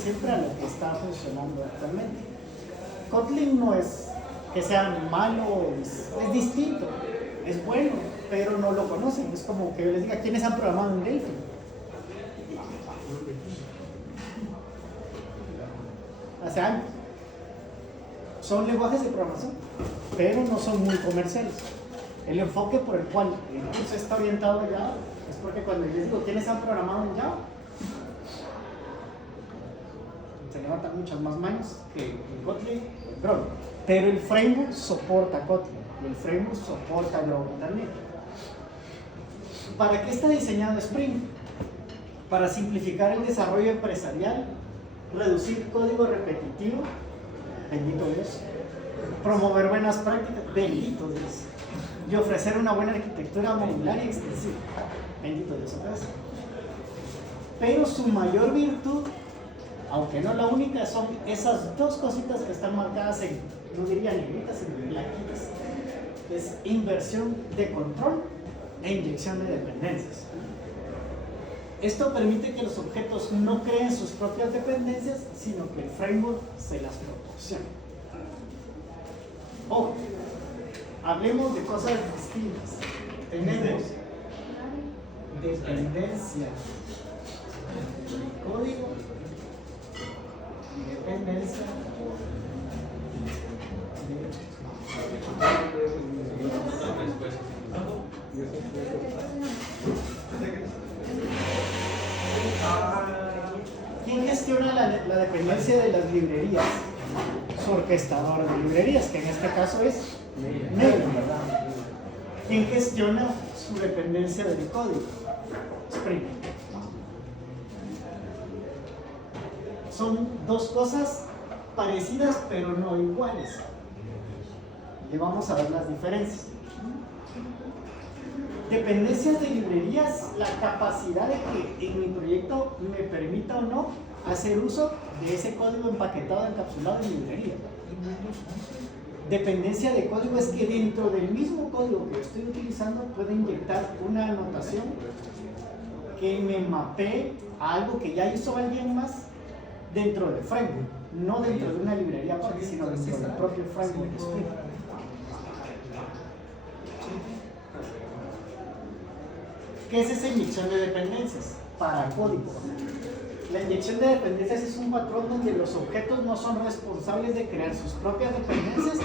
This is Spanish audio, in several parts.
siempre a lo que está funcionando actualmente. Kotlin no es que sea malo, es distinto, es bueno, pero no lo conocen. Es como que yo les diga, ¿quiénes han programado en Delphi? Hace años. Son lenguajes de programación, pero no son muy comerciales. El enfoque por el cual el curso está orientado a Java es porque cuando les digo, ¿quiénes han programado en Java? Se levantan muchas más manos que en Kotlin o en Groovy. Pero el framework soporta Kotlin y el framework soporta Groovy también. ¿Para qué está diseñado Spring? Para simplificar el desarrollo empresarial, reducir código repetitivo, bendito Dios, promover buenas prácticas, bendito Dios, y ofrecer una buena arquitectura modular y extensiva, bendito Dios otra vez. Pero su mayor virtud, aunque no la única, son esas dos cositas que están marcadas en, no diría negritas, sino blanquitas. Es inversión de control e inyección de dependencias. Esto permite que los objetos no creen sus propias dependencias, sino que el framework se las proporcione. Ojo, hablemos de cosas distintas. Tenemos dependencia de código y dependencia ¿Quién gestiona la dependencia de las librerías? Su orquestador de librerías, que en este caso es Maven, ¿verdad? ¿Quién gestiona su dependencia del código? Spring. Son dos cosas parecidas pero no iguales. Y vamos a ver las diferencias. Dependencias de librerías, la capacidad de que en mi proyecto me permita o no hacer uso de ese código empaquetado, encapsulado en librería. Dependencia de código es que dentro del mismo código que estoy utilizando puedo inyectar una anotación que me mapee a algo que ya hizo alguien más dentro del framework, no dentro de una librería aparte, sino dentro del propio framework Spring. ¿Qué es esa inyección de dependencias? Para código. La inyección de dependencias es un patrón donde los objetos no son responsables de crear sus propias dependencias,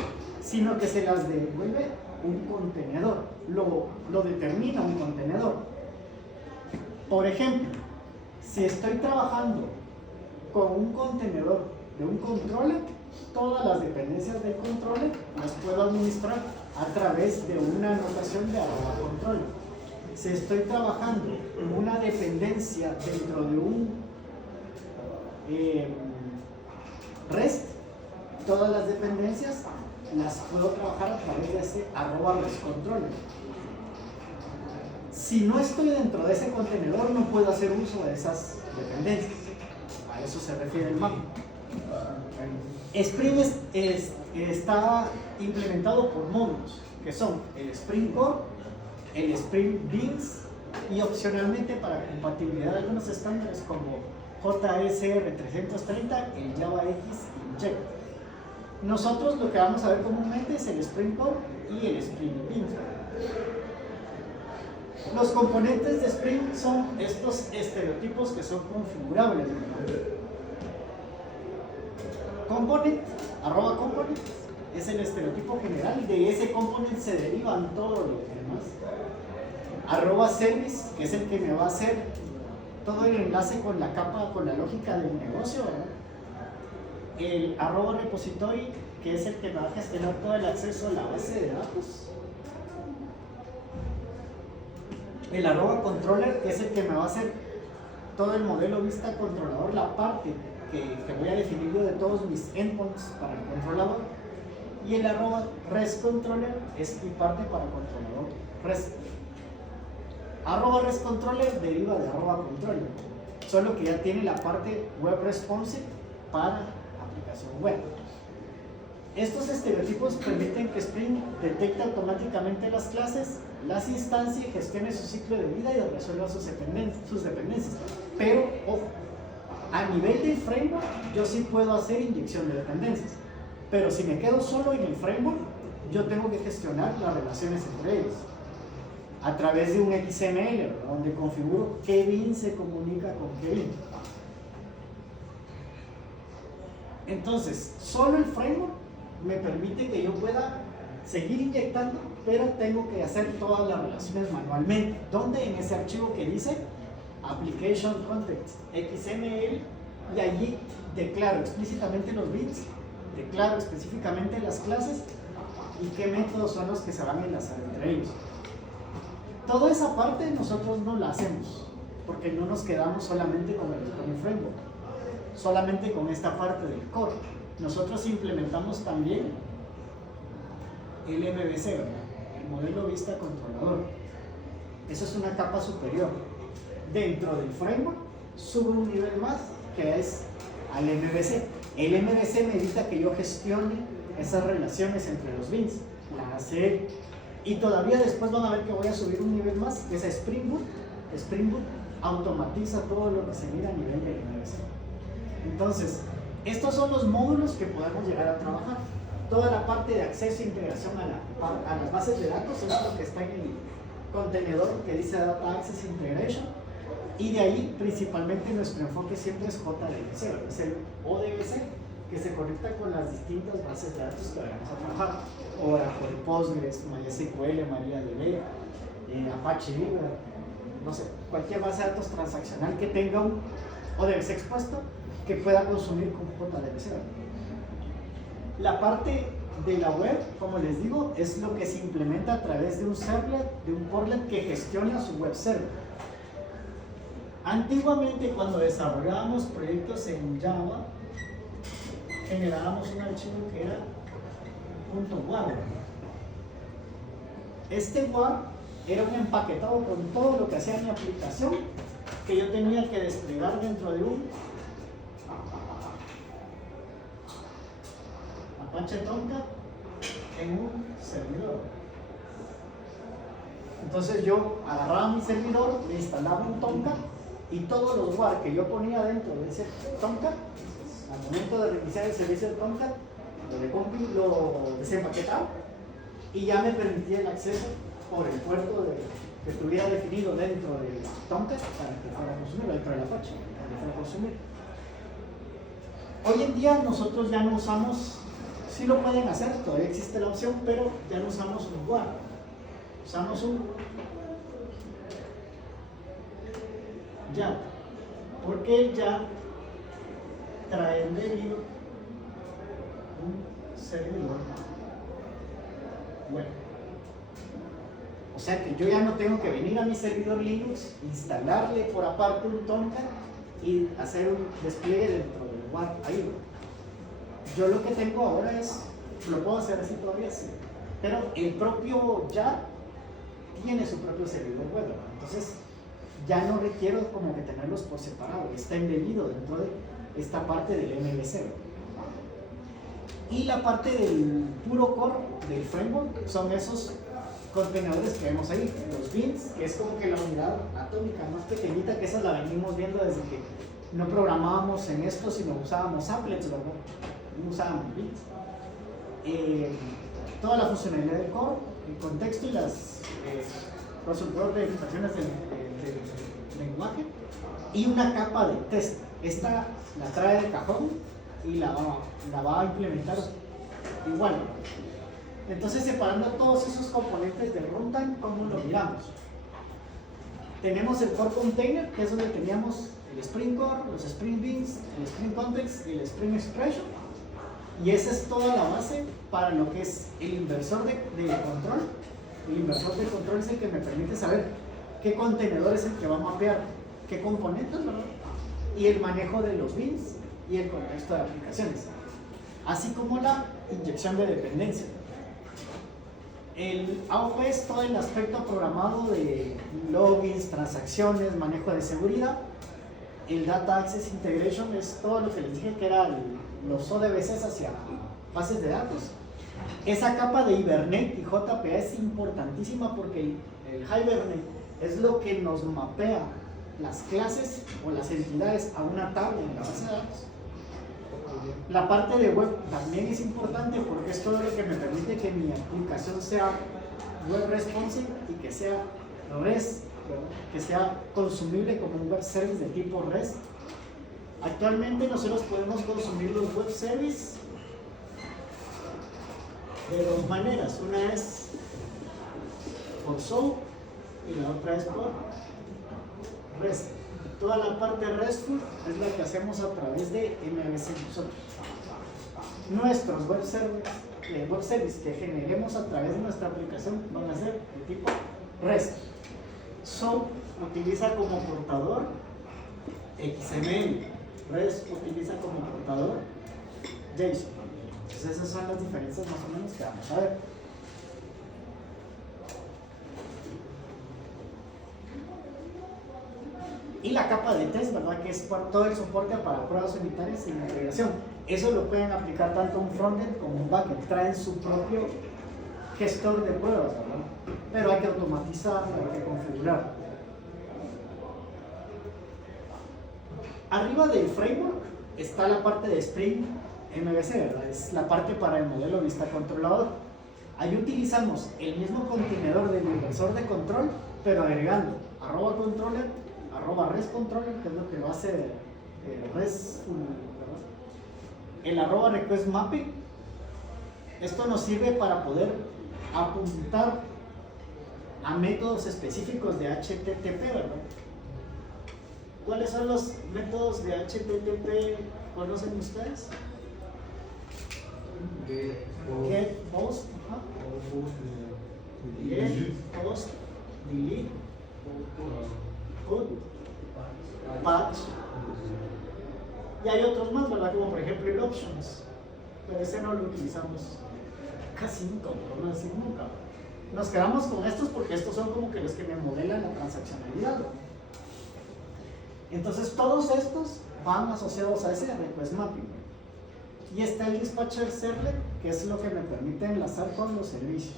sino que se las devuelve un contenedor. Lo determina un contenedor. Por ejemplo, si estoy trabajando con un contenedor de un controller, todas las dependencias del controller las puedo administrar a través de una anotación de @controller. Si estoy trabajando en una dependencia dentro de un REST, todas las dependencias las puedo trabajar a través de ese @RESTcontroller. Si no estoy dentro de ese contenedor, no puedo hacer uso de esas dependencias. A eso se refiere el mapa. Spring está implementado por módulos, que son el Spring Core, el Spring Beans y opcionalmente para compatibilidad de algunos estándares como JSR 330, el Java X Inject. Nosotros lo que vamos a ver comúnmente es el Spring Core y el Spring Beans. Los componentes de Spring son estos estereotipos que son configurables. Component, @component, es el estereotipo general y de ese component se derivan todos los demás. @service, que es el que me va a hacer todo el enlace con la capa, con la lógica del negocio, ¿verdad? El @repository, que es el que me va a gestionar todo el acceso a la base de datos. El @controller, que es el que me va a hacer todo el modelo vista controlador, la parte que voy a definir yo de todos mis endpoints para el controlador. Y el @RESTcontroller es mi parte para el controlador REST. @RESTcontroller deriva de @controller, solo que ya tiene la parte web responsive para aplicación web. Estos estereotipos permiten que Spring detecte automáticamente las clases, las instancias, gestione su ciclo de vida y resuelva sus dependencias. Pero, ojo, A nivel del framework, yo sí puedo hacer inyección de dependencias, pero si me quedo solo en el framework, yo tengo que gestionar las relaciones entre ellos a través de un XML, donde configuro qué bin se comunica con qué bin. Entonces, solo el framework me permite que yo pueda seguir inyectando, pero tengo que hacer todas las relaciones manualmente. ¿Dónde? En ese archivo que dice Application Context XML, y allí declaro explícitamente los bits, declaro específicamente las clases y qué métodos son los que se van a enlazar entre ellos. Toda esa parte nosotros no la hacemos, porque no nos quedamos solamente con el framework, solamente con esta parte del core. Nosotros implementamos también el MVC, ¿verdad? El modelo vista controlador. Eso es una capa superior. Dentro del framework sube un nivel más, que es al MVC. El MVC me evita que yo gestione esas relaciones entre los bins, la hace, y todavía después van a ver que voy a subir un nivel más, que es Spring Boot. Spring Boot automatiza todo lo que se mira a nivel del MVC. Entonces, estos son los módulos que podemos llegar a trabajar. Toda la parte de acceso e integración a las bases de datos es lo que está en el contenedor que dice Data Access Integration, y de ahí principalmente nuestro enfoque siempre es JDBC, es el ODBC, que se conecta con las distintas bases de datos que vayamos a trabajar. Oracle, Postgres, MySQL, MariaDB, Apache Beaver, no sé, cualquier base de datos transaccional que tenga un ODBC expuesto que pueda consumir con JDBC. La parte de la web, como les digo, es lo que se implementa a través de un servlet, de un portlet que gestiona su web server. Antiguamente, cuando desarrollábamos proyectos en Java, generábamos un archivo que era .war. Este war era un empaquetado con todo lo que hacía mi aplicación, que yo tenía que desplegar dentro de un Apache Tomcat en un servidor. Entonces yo agarraba mi servidor, le instalaba un Tomcat, y todos los war que yo ponía dentro de ese Tomcat, al momento de reiniciar el servicio del Tomcat, lo desempaquetaba y ya me permitía el acceso por el puerto que estuviera definido dentro del Tomcat para que fuera a consumir, dentro del Apache, para que fuera a consumir. Hoy en día nosotros ya no usamos, sí lo pueden hacer, todavía existe la opción, pero ya no usamos un war, usamos un ya, porque ya trae embebido un servidor web. O sea que yo ya no tengo que venir a mi servidor Linux, instalarle por aparte un Tomcat y hacer un despliegue dentro del WAR ahí. Yo lo que tengo ahora es, lo puedo hacer así todavía, sí, pero el propio ya tiene su propio servidor web, ¿verdad? Entonces ya no requiero como que tenerlos por separado, está embebido dentro de esta parte del MVC. Y la parte del puro core del framework son esos contenedores que vemos ahí, los bins, que es como que la unidad atómica más pequeñita, que esa la venimos viendo desde que no programábamos en esto, sino usábamos applets, ¿verdad? No usábamos bins. Toda la funcionalidad del core, el contexto y las consultor de implementaciones del lenguaje, y una capa de test. Esta la trae de cajón y la va a implementar igual. Entonces, separando todos esos componentes del runtime, ¿cómo lo miramos? Tenemos el core container, que es donde teníamos el Spring Core, los Spring Beans, el Spring Context y el Spring Expression, y esa es toda la base para lo que es el inversor de control. El inversor de control es el que me permite saber qué contenedor es el que va a mapear qué componentes, ¿verdad? Y el manejo de los bins y el contexto de aplicaciones, así como la inyección de dependencia. El AOP es todo el aspecto programado de logins, transacciones, manejo de seguridad. El Data Access Integration es todo lo que les dije que eran los ODBCs hacia bases de datos. Esa capa de Hibernate y JPA es importantísima porque el Hibernate es lo que nos mapea las clases o las entidades a una tabla en la base de datos. La parte de web también es importante porque es todo lo que me permite que mi aplicación sea web responsive y que sea REST, que sea consumible como un web service de tipo REST. Actualmente nosotros podemos consumir los web services de dos maneras. Una es por SOAP y la otra es por REST. Toda la parte RESTful es la que hacemos a través de MVC nosotros. Nuestros web services que generemos a través de nuestra aplicación van a ser de tipo REST. SOAP utiliza como portador XML. REST utiliza como portador JSON. Entonces esas son las diferencias más o menos que vamos a ver. Y la capa de test, ¿verdad? Que es por todo el soporte para pruebas unitarias y integración. Eso lo pueden aplicar tanto un frontend como un backend. Traen su propio gestor de pruebas, ¿verdad? Pero hay que automatizar, hay que configurar. Arriba del framework está la parte de Spring MVC, ¿verdad? Es la parte para el modelo vista controlador. Ahí utilizamos el mismo contenedor del inversor de control, pero agregando @controller, @REST-controller, que es lo que va a hacer REST, ¿verdad? El @request mapping. Esto nos sirve para poder apuntar a métodos específicos de HTTP, ¿verdad? ¿Cuáles son los métodos de HTTP? ¿Conocen ustedes? Get, post, get, post, delete, put, patch. Y hay otros más, ¿verdad? Como por ejemplo el options. Pero ese no lo utilizamos casi nunca, por no decir nunca. Nos quedamos con estos porque estos son como que los que me modelan la transaccionalidad, ¿verdad? Entonces todos estos van asociados a ese request mapping. Y está el dispatcher servlet, que es lo que me permite enlazar con los servicios.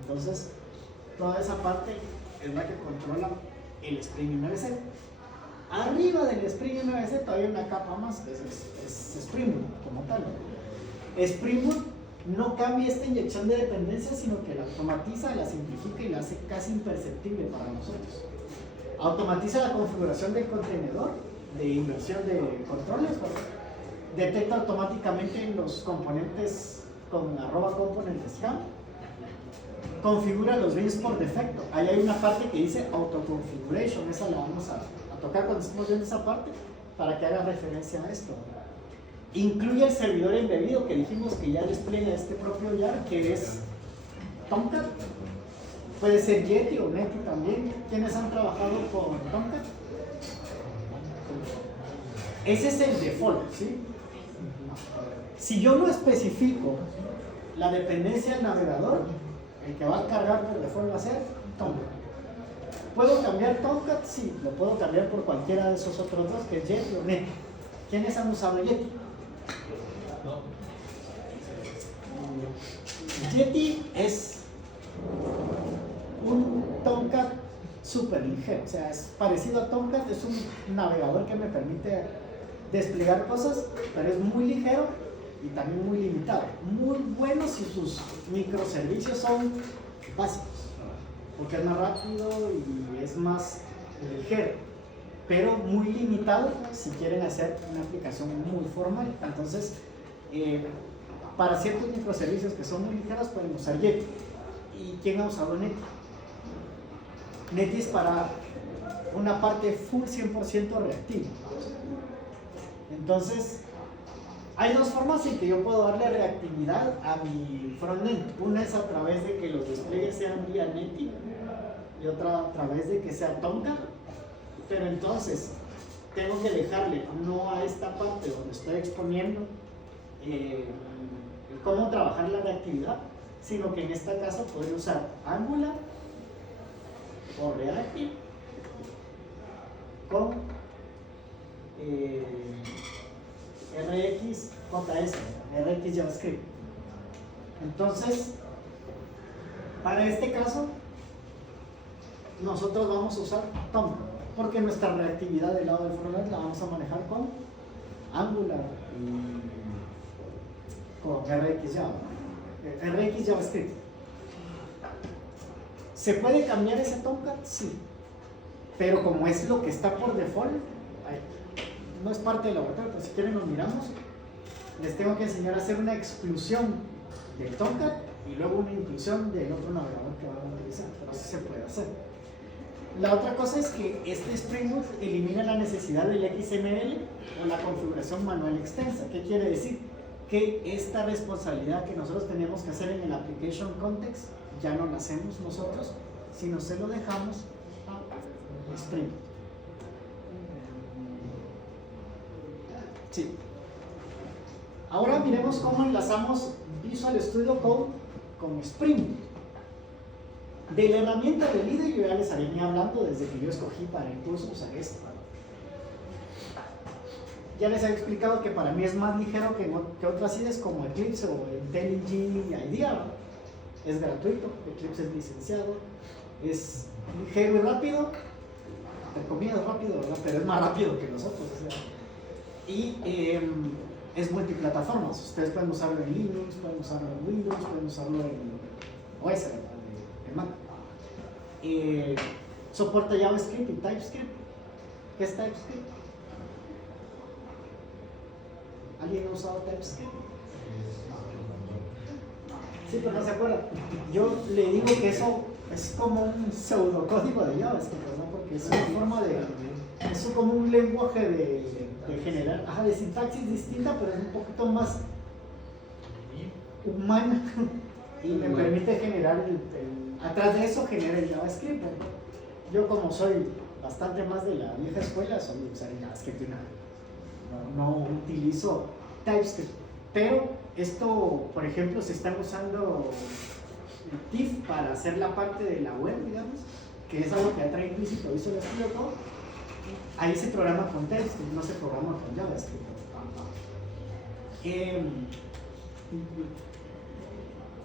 Entonces toda esa parte es la que controla el Spring MVC. Arriba del Spring MVC todavía hay una capa más, que es Spring Boot como tal. Spring Boot no cambia esta inyección de dependencias, sino que la automatiza, la simplifica y la hace casi imperceptible para nosotros. Automatiza la configuración del contenedor de inversión de controles, detecta automáticamente los componentes con @component_scan, configura los bins por defecto. Ahí hay una parte que dice autoconfiguration, esa la vamos a tocar cuando estemos viendo esa parte para que haga referencia a esto. Incluye el servidor embebido que dijimos que ya despliega este propio YAR, que es Tomcat. Puede ser Yeti o Netty también. ¿Quiénes han trabajado con Tomcat? Ese es el default, ¿sí? Si yo no especifico la dependencia del navegador, el que va a cargar por default va a ser Tomcat. ¿Puedo cambiar Tomcat? Sí, lo puedo cambiar por cualquiera de esos otros dos, que es Yeti o Netty. ¿Quiénes han usado Yeti? Yeti es un Tomcat súper ligero, o sea, es parecido a Tomcat, es un navegador que me permite desplegar cosas, pero es muy ligero y también muy limitado. Muy bueno si sus microservicios son básicos, porque es más rápido y es más ligero, pero muy limitado si quieren hacer una aplicación muy formal. Entonces, para ciertos microservicios que son muy ligeros pueden usar Yeti. ¿Y quién ha usado Netty? Netty es para una parte full 100% reactiva. Entonces, hay dos formas en que yo puedo darle reactividad a mi frontend. Una es a través de que los despliegues sean vía Netty y otra a través de que sea Tomcat. Pero entonces, tengo que dejarle no a esta parte donde estoy exponiendo cómo trabajar la reactividad, sino que en este caso poder usar Angular o Reactive con RxJS, Rx JavaScript. Entonces, para este caso, nosotros vamos a usar Tomcat. porque nuestra reactividad del lado del frontend la vamos a manejar con Angular y con RX Java, RX JavaScript. ¿Se puede cambiar ese Tomcat? Sí, pero como es lo que está por default, no es parte del laboratorio, pero si quieren lo miramos. Les tengo que enseñar a hacer una exclusión del Tomcat y luego una inclusión del otro navegador que van a utilizar, pero así se puede hacer. La otra cosa es que este Spring Boot elimina la necesidad del XML o la configuración manual extensa. ¿Qué quiere decir? Que esta responsabilidad que nosotros tenemos que hacer en el Application Context ya no la hacemos nosotros, sino se lo dejamos a Spring Boot. Sí. Ahora miremos cómo enlazamos Visual Studio Code con Spring Boot. De la herramienta de líder yo ya les venía hablando desde que yo escogí para el curso usar esta. Ya les he explicado que para mí es más ligero que otras IDEs como Eclipse o IntelliJ IDEA. Es gratuito, Eclipse es licenciado, es ligero y rápido, entre comillas rápido, ¿verdad? Pero es más rápido que nosotros. O sea. Y es multiplataformas, ustedes pueden usarlo en Linux, pueden usarlo en Windows, pueden usarlo en OS, en Mac. Soporta JavaScript y TypeScript. ¿Qué es TypeScript? ¿Alguien ha usado TypeScript? Sí, pero no se acuerda. Yo le digo que eso es como un pseudocódigo de JavaScript, ¿no? Porque es una forma de... Es como un lenguaje de generar, de sintaxis distinta, pero es un poquito más humana y me permite generar atrás de eso genera el JavaScript. Yo como soy bastante más de la vieja escuela, soy de usar el JavaScript y no utilizo TypeScript, pero esto, por ejemplo, se están usando TIFF para hacer la parte de la web, digamos, que es algo que ya trae implícito Visual Studio Code. Ahí se programa con TypeScript, no se programa con JavaScript.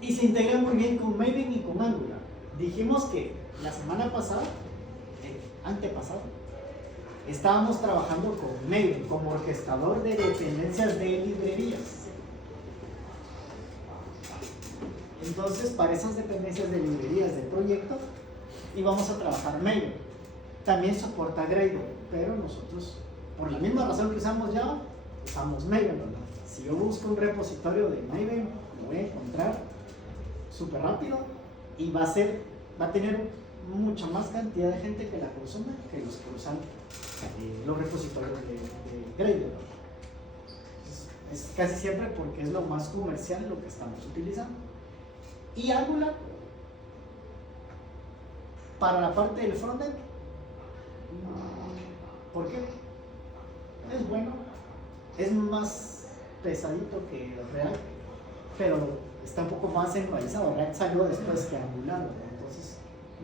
Y se integra muy bien con Maven y con Angular. Dijimos que la semana pasada, antepasada, estábamos trabajando con Maven como orquestador de dependencias de librerías. Entonces, para esas dependencias de librerías de proyecto, íbamos a trabajar Maven. También soporta Gradle, pero nosotros, por la misma razón que usamos Java, usamos Maven, ¿verdad? Si yo busco un repositorio de Maven, lo voy a encontrar súper rápido y va a tener mucha más cantidad de gente que la consume que los que usan los repositorios de Gradle. Es casi siempre porque es lo más comercial lo que estamos utilizando. Y Angular, para la parte del frontend, ¿por qué? Es bueno, es más pesadito que React, pero está un poco más centralizado. React salió después que Angular, ¿no? Entonces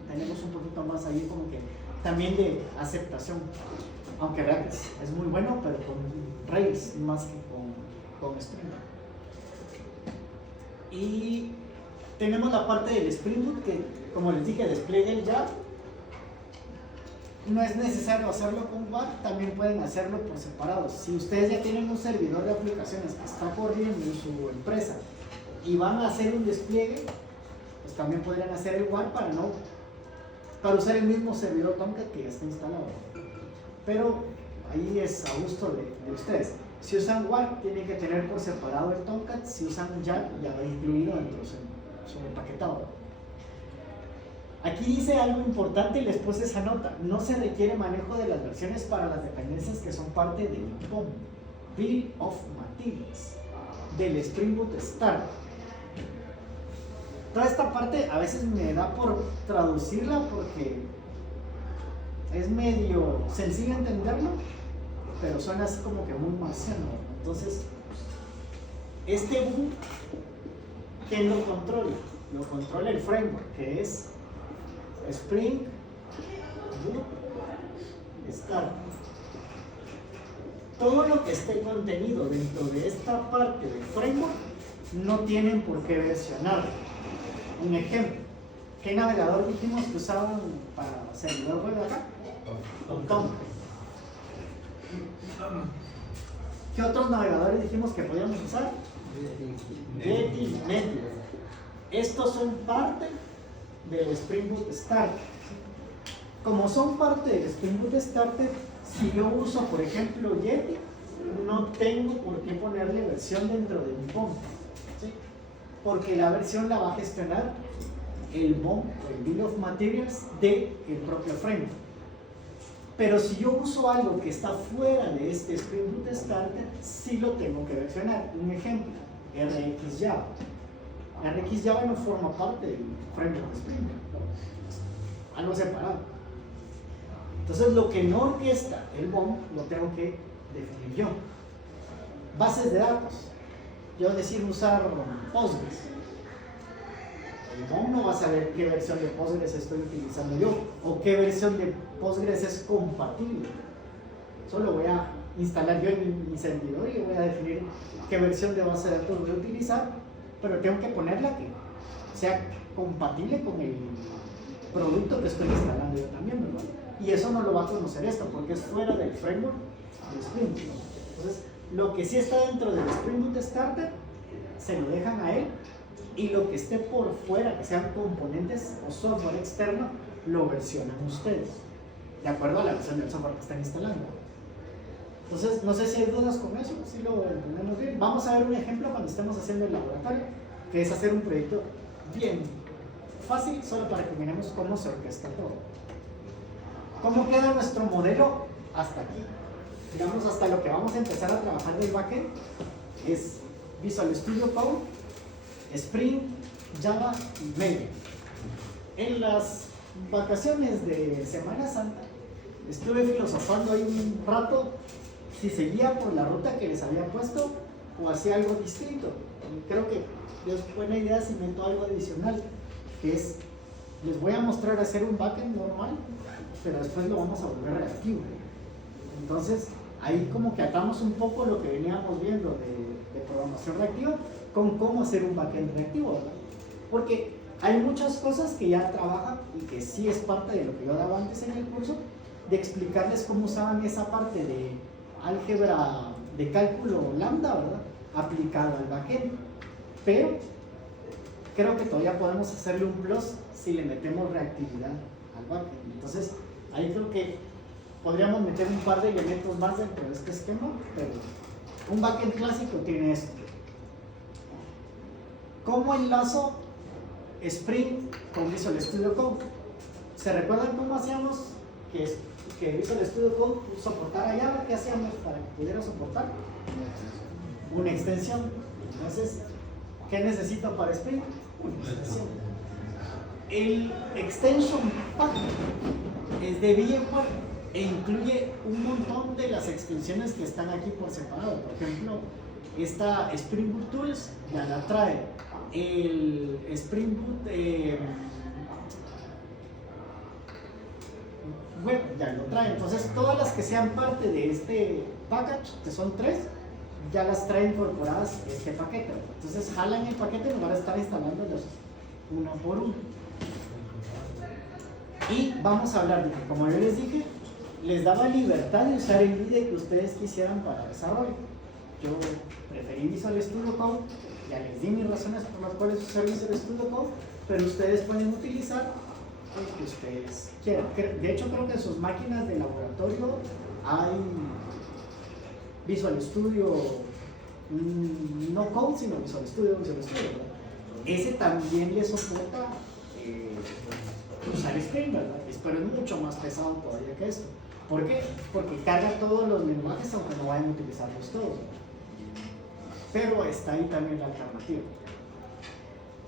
tenemos un poquito más ahí como que también de aceptación, aunque React es muy bueno, pero con Rails más que con Spring. Y tenemos la parte del Spring Boot que, como les dije, despliega el Java. No es necesario hacerlo con WAR, también pueden hacerlo por separado. Si ustedes ya tienen un servidor de aplicaciones que está corriendo en su empresa y van a hacer un despliegue, pues también podrían hacer el WAR para usar el mismo servidor Tomcat que ya está instalado. Pero ahí es a gusto de ustedes. Si usan WAR, tienen que tener por separado el Tomcat. Si usan YAR, ya va incluido dentro de su empaquetado. Aquí dice algo importante y les puse esa nota. No se requiere manejo de las versiones para las dependencias que son parte del BOM, Bill of Materials, del Spring Boot Start. Toda esta parte a veces me da por traducirla porque es medio sencillo entenderlo, pero suena así como que muy marciano. Entonces, este boot, ¿quién lo controla? Lo controla el framework, que es Spring Boot Start. Todo lo que esté contenido dentro de esta parte del framework no tienen por qué versionarlo. Un ejemplo, ¿qué navegador dijimos que usaban para servidor web acá? .com. ¿Qué otros navegadores dijimos que podíamos usar? Getty, Netty. Estos son parte del Spring Boot Starter. Como son parte del Spring Boot Starter, si yo uso, por ejemplo, Getty, no tengo por qué ponerle versión dentro de mi BOM, ¿sí? Porque la versión la va a gestionar el BOM, el Bill of Materials del propio framework. Pero si yo uso algo que está fuera de este Spring Boot Starter, sí lo tengo que versionar. Un ejemplo, RxJava. RxJava no forma parte del framework de Spring Boot, ¿no? Algo separado. Entonces lo que no orquesta el BOM lo tengo que definir yo. Bases de datos. Yo decido usar Postgres. El BOM no va a saber qué versión de Postgres estoy utilizando yo o qué versión de Postgres es compatible. Solo voy a instalar yo en mi servidor y voy a definir qué versión de base de datos voy a utilizar, pero tengo que ponerla que sea compatible con el producto que estoy instalando yo también, ¿verdad? Y eso no lo va a conocer esto porque es fuera del framework de Spring Boot. Entonces, lo que sí está dentro del Spring Boot Starter se lo dejan a él, y lo que esté por fuera, que sean componentes o software externo, lo versionan ustedes de acuerdo a la versión del software que están instalando. Entonces, no sé si hay dudas con eso, si lo entendemos bien. Vamos a ver un ejemplo cuando estemos haciendo el laboratorio, que es hacer un proyecto bien fácil, solo para que miremos cómo se orquesta todo. ¿Cómo queda nuestro modelo hasta aquí? Digamos, hasta lo que vamos a empezar a trabajar del backend es Visual Studio Code, Spring, Java y Maven. En las vacaciones de Semana Santa estuve filosofando ahí un rato si seguía por la ruta que les había puesto o hacía algo distinto. Y creo que es buena idea si meto algo adicional, que es, les voy a mostrar hacer un backend normal, pero después lo vamos a volver reactivo. Entonces, ahí como que atamos un poco lo que veníamos viendo de programación reactiva con cómo hacer un backend reactivo, ¿verdad? Porque hay muchas cosas que ya trabajan y que sí es parte de lo que yo daba antes en el curso, de explicarles cómo usaban esa parte de álgebra de cálculo lambda, ¿verdad? Aplicado al backend. Pero creo que todavía podemos hacerle un plus si le metemos reactividad al backend. Entonces, ahí creo que podríamos meter un par de elementos más dentro de este esquema, pero un backend clásico tiene esto. ¿Cómo enlazo Spring con Visual Studio Code? ¿Se recuerdan cómo hacíamos que Visual Studio Code soportara Java? ¿Qué hacíamos para que pudiera soportar? Una extensión. Entonces, ¿qué necesito para Spring? Una extensión. El extension pack es de VMware e incluye un montón de las extensiones que están aquí por separado. Por ejemplo, esta Spring Boot Tools ya la trae. El Spring Boot Web ya lo trae. Entonces, todas las que sean parte de este package, que son 3, ya las trae incorporadas este paquete. Entonces, jalan el paquete en lugar de estar instalándolos uno por uno. Y vamos a hablar de que, como yo les dije, les daba libertad de usar el IDE que ustedes quisieran para desarrollo. Yo preferí Visual Studio Code, ya les di mis razones por las cuales usar Visual Studio Code, pero ustedes pueden utilizar el que ustedes quieran. De hecho, creo que en sus máquinas de laboratorio hay Visual Studio, no Code, sino Visual Studio, ¿verdad? Ese también le soporta usar Spring, ¿verdad? Pero es mucho más pesado todavía que esto. ¿Por qué? Porque carga todos los lenguajes, aunque no vayan a utilizarlos todos. Pero está ahí también la alternativa.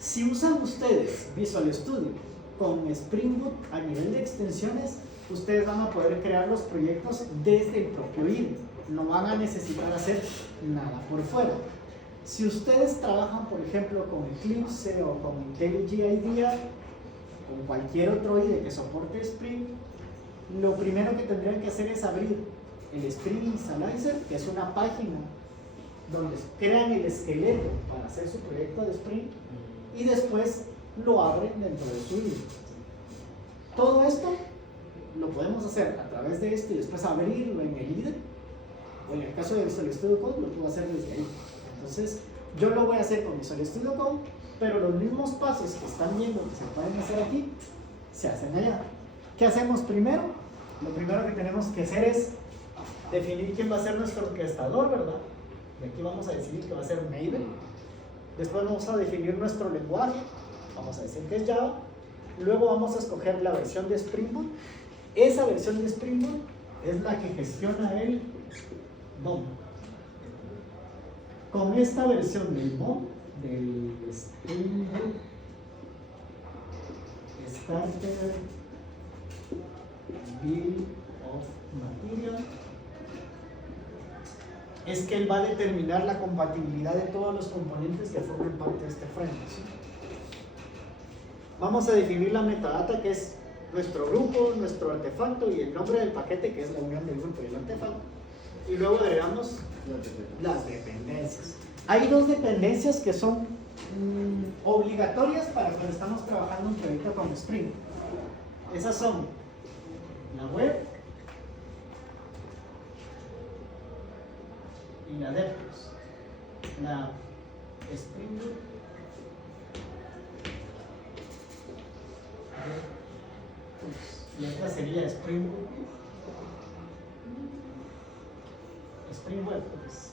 Si usan ustedes Visual Studio con Spring Boot a nivel de extensiones, ustedes van a poder crear los proyectos desde el propio IDE. No van a necesitar hacer nada por fuera. Si ustedes trabajan, por ejemplo, con Eclipse o con IntelliJ IDEA, con cualquier otro IDE que soporte Spring, lo primero que tendrían que hacer es abrir el Spring Initializer, que es una página donde crean el esqueleto para hacer su proyecto de Spring, y después lo abren dentro de su IDE. Todo esto lo podemos hacer a través de esto y después abrirlo en el IDE, o en el caso de Visual Studio Code lo puedo hacer desde ahí. Entonces yo lo voy a hacer con Visual Studio Code, pero los mismos pasos que están viendo que se pueden hacer aquí se hacen allá. ¿Qué hacemos primero? Lo primero que tenemos que hacer es definir quién va a ser nuestro orquestador, ¿verdad? Y aquí vamos a decidir que va a ser Maven. Después vamos a definir nuestro lenguaje, vamos a decir que es Java. Luego vamos a escoger la versión de Spring Boot. Esa versión de Spring Boot es la que gestiona el DOM. Con esta versión del DOM, del Spring Boot Starter Bill of Material, es que él va a determinar la compatibilidad de todos los componentes que formen parte de este framework, ¿sí? Vamos a definir la metadata, que es nuestro grupo, nuestro artefacto y el nombre del paquete, que es la unión del grupo y el artefacto. Y luego agregamos las dependencias. Hay dos dependencias que son obligatorias para cuando estamos trabajando un proyecto con Spring. Esas son la web y la DevTools. La Spring Boot y esta sería Spring Boot Spring Web, pues.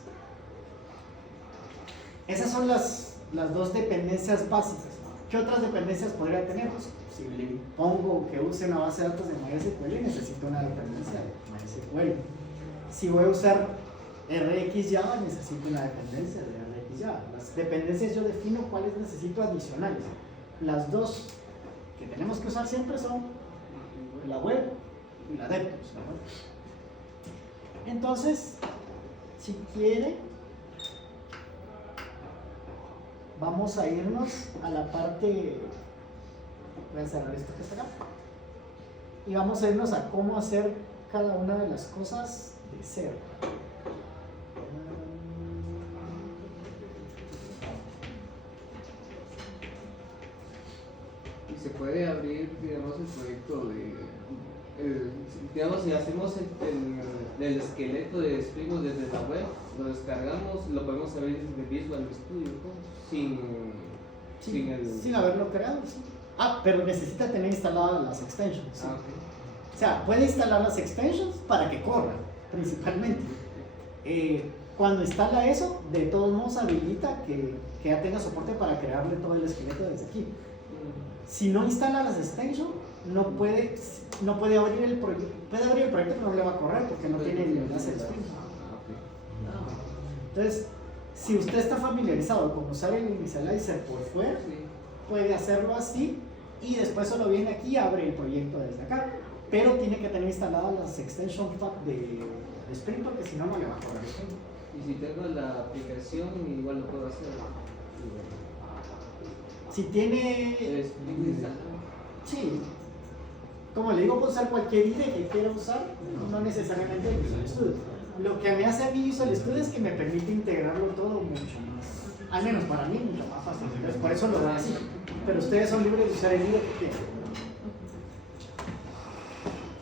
Esas son las dos dependencias básicas. ¿Qué otras dependencias podría tener? Pues, si le pongo que use una base de datos de MySQL, necesito una dependencia de MySQL. Si voy a usar RX Java, necesito una dependencia de RX Java. Las dependencias yo defino cuáles necesito adicionales. Las dos que tenemos que usar siempre son la web y la DevTools. Entonces, si quiere, vamos a irnos a la parte, voy a cerrar esto que está acá, y vamos a irnos a cómo hacer cada una de las cosas de cero. Y se puede abrir, digamos, el proyecto de, digamos, si hacemos el esqueleto de Spring Boot desde la web, lo descargamos, lo podemos abrir desde Visual Studio sin haberlo creado, sí. Pero necesita tener instaladas las extensions, ¿sí? Okay. O sea, puede instalar las extensions para que corran, principalmente. Cuando instala eso, de todos modos habilita que ya tenga soporte para crearle todo el esqueleto desde aquí. Si no instala las extensions, no puede abrir el proyecto. Puede abrir el proyecto, pero no le va a correr porque no tiene el enlace de Spring. Entonces, si usted está familiarizado con usar el initializer por fuera, puede hacerlo así y después solo viene aquí y abre el proyecto desde acá. Pero tiene que tener instaladas las extension de Spring porque si no, no le va a correr. Y si tengo la aplicación, igual lo puedo hacer. Si tiene... Sí. Como le digo, puedo usar cualquier IDE que quiera usar, no necesariamente el Visual Studio. Lo que me hace a mí Visual Studio es que me permite integrarlo todo mucho más, al menos para mí, mucho más fácil. Entonces, por eso lo da así. Pero ustedes son libres de usar el IDE que quieran.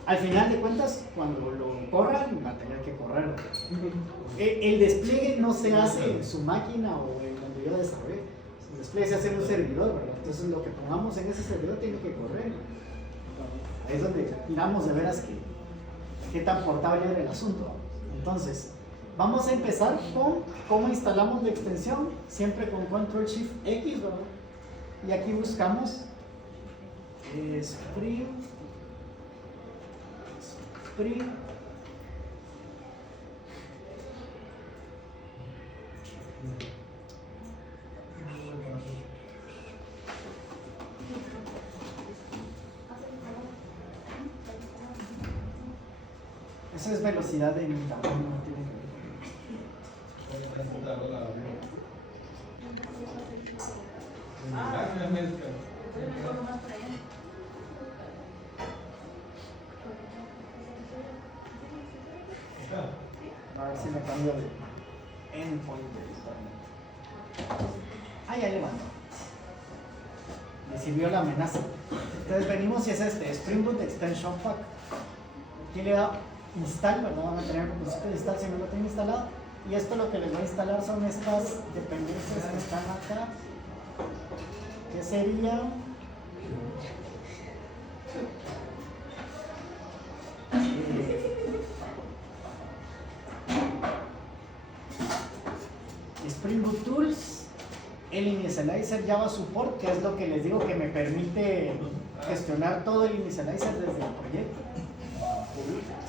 Al final de cuentas, cuando lo corran, va a tener que correr. El despliegue no se hace en su máquina o en donde yo desarrollé. El despliegue se hace en un servidor, ¿verdad? Entonces, lo que pongamos en ese servidor tiene que correr. Ahí es donde miramos de veras qué tan portable era el asunto. Entonces, vamos a empezar con cómo instalamos la extensión, siempre con Ctrl+Shift+X, ¿verdad? Y aquí buscamos Spring. Esa es velocidad de mi tamaño, no tiene a ver si me cambio de endpoint. Ya levantó. Me sirvió la amenaza. Entonces venimos y es Spring Boot Extension Pack. aquí le da install, ¿verdad? Van a tener el botoncito de install si no lo tienen instalado. Y esto lo que les voy a instalar son estas dependencias que están acá, que serían Spring Boot Tools, el Initializer Java Support, que es lo que les digo que me permite gestionar todo el Initializer desde el proyecto,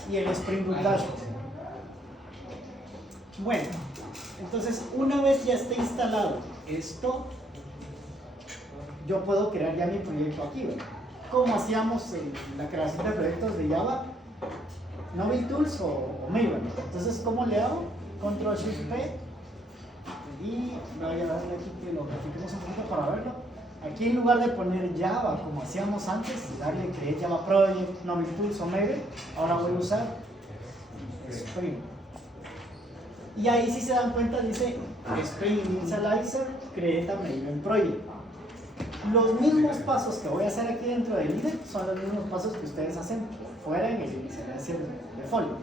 y el Spring Boot Dashboard. Bueno, entonces una vez ya esté instalado esto, yo puedo crear ya mi proyecto aquí, ¿verdad? Como hacíamos en la creación de proyectos de Java, Novell Tools o Maven. Entonces, ¿cómo le hago? Control Shift P y voy a darle aquí que lo grafiquemos un poquito para verlo. Aquí en lugar de poner Java como hacíamos antes, darle Create Java Project, Novell Tools o Maven, ahora voy a usar Spring. Y ahí, si se dan cuenta, dice Spring Initializer Create a Maven Project. Los mismos pasos que voy a hacer aquí dentro del IDE son los mismos pasos que ustedes hacen fuera en el Initializer de folio,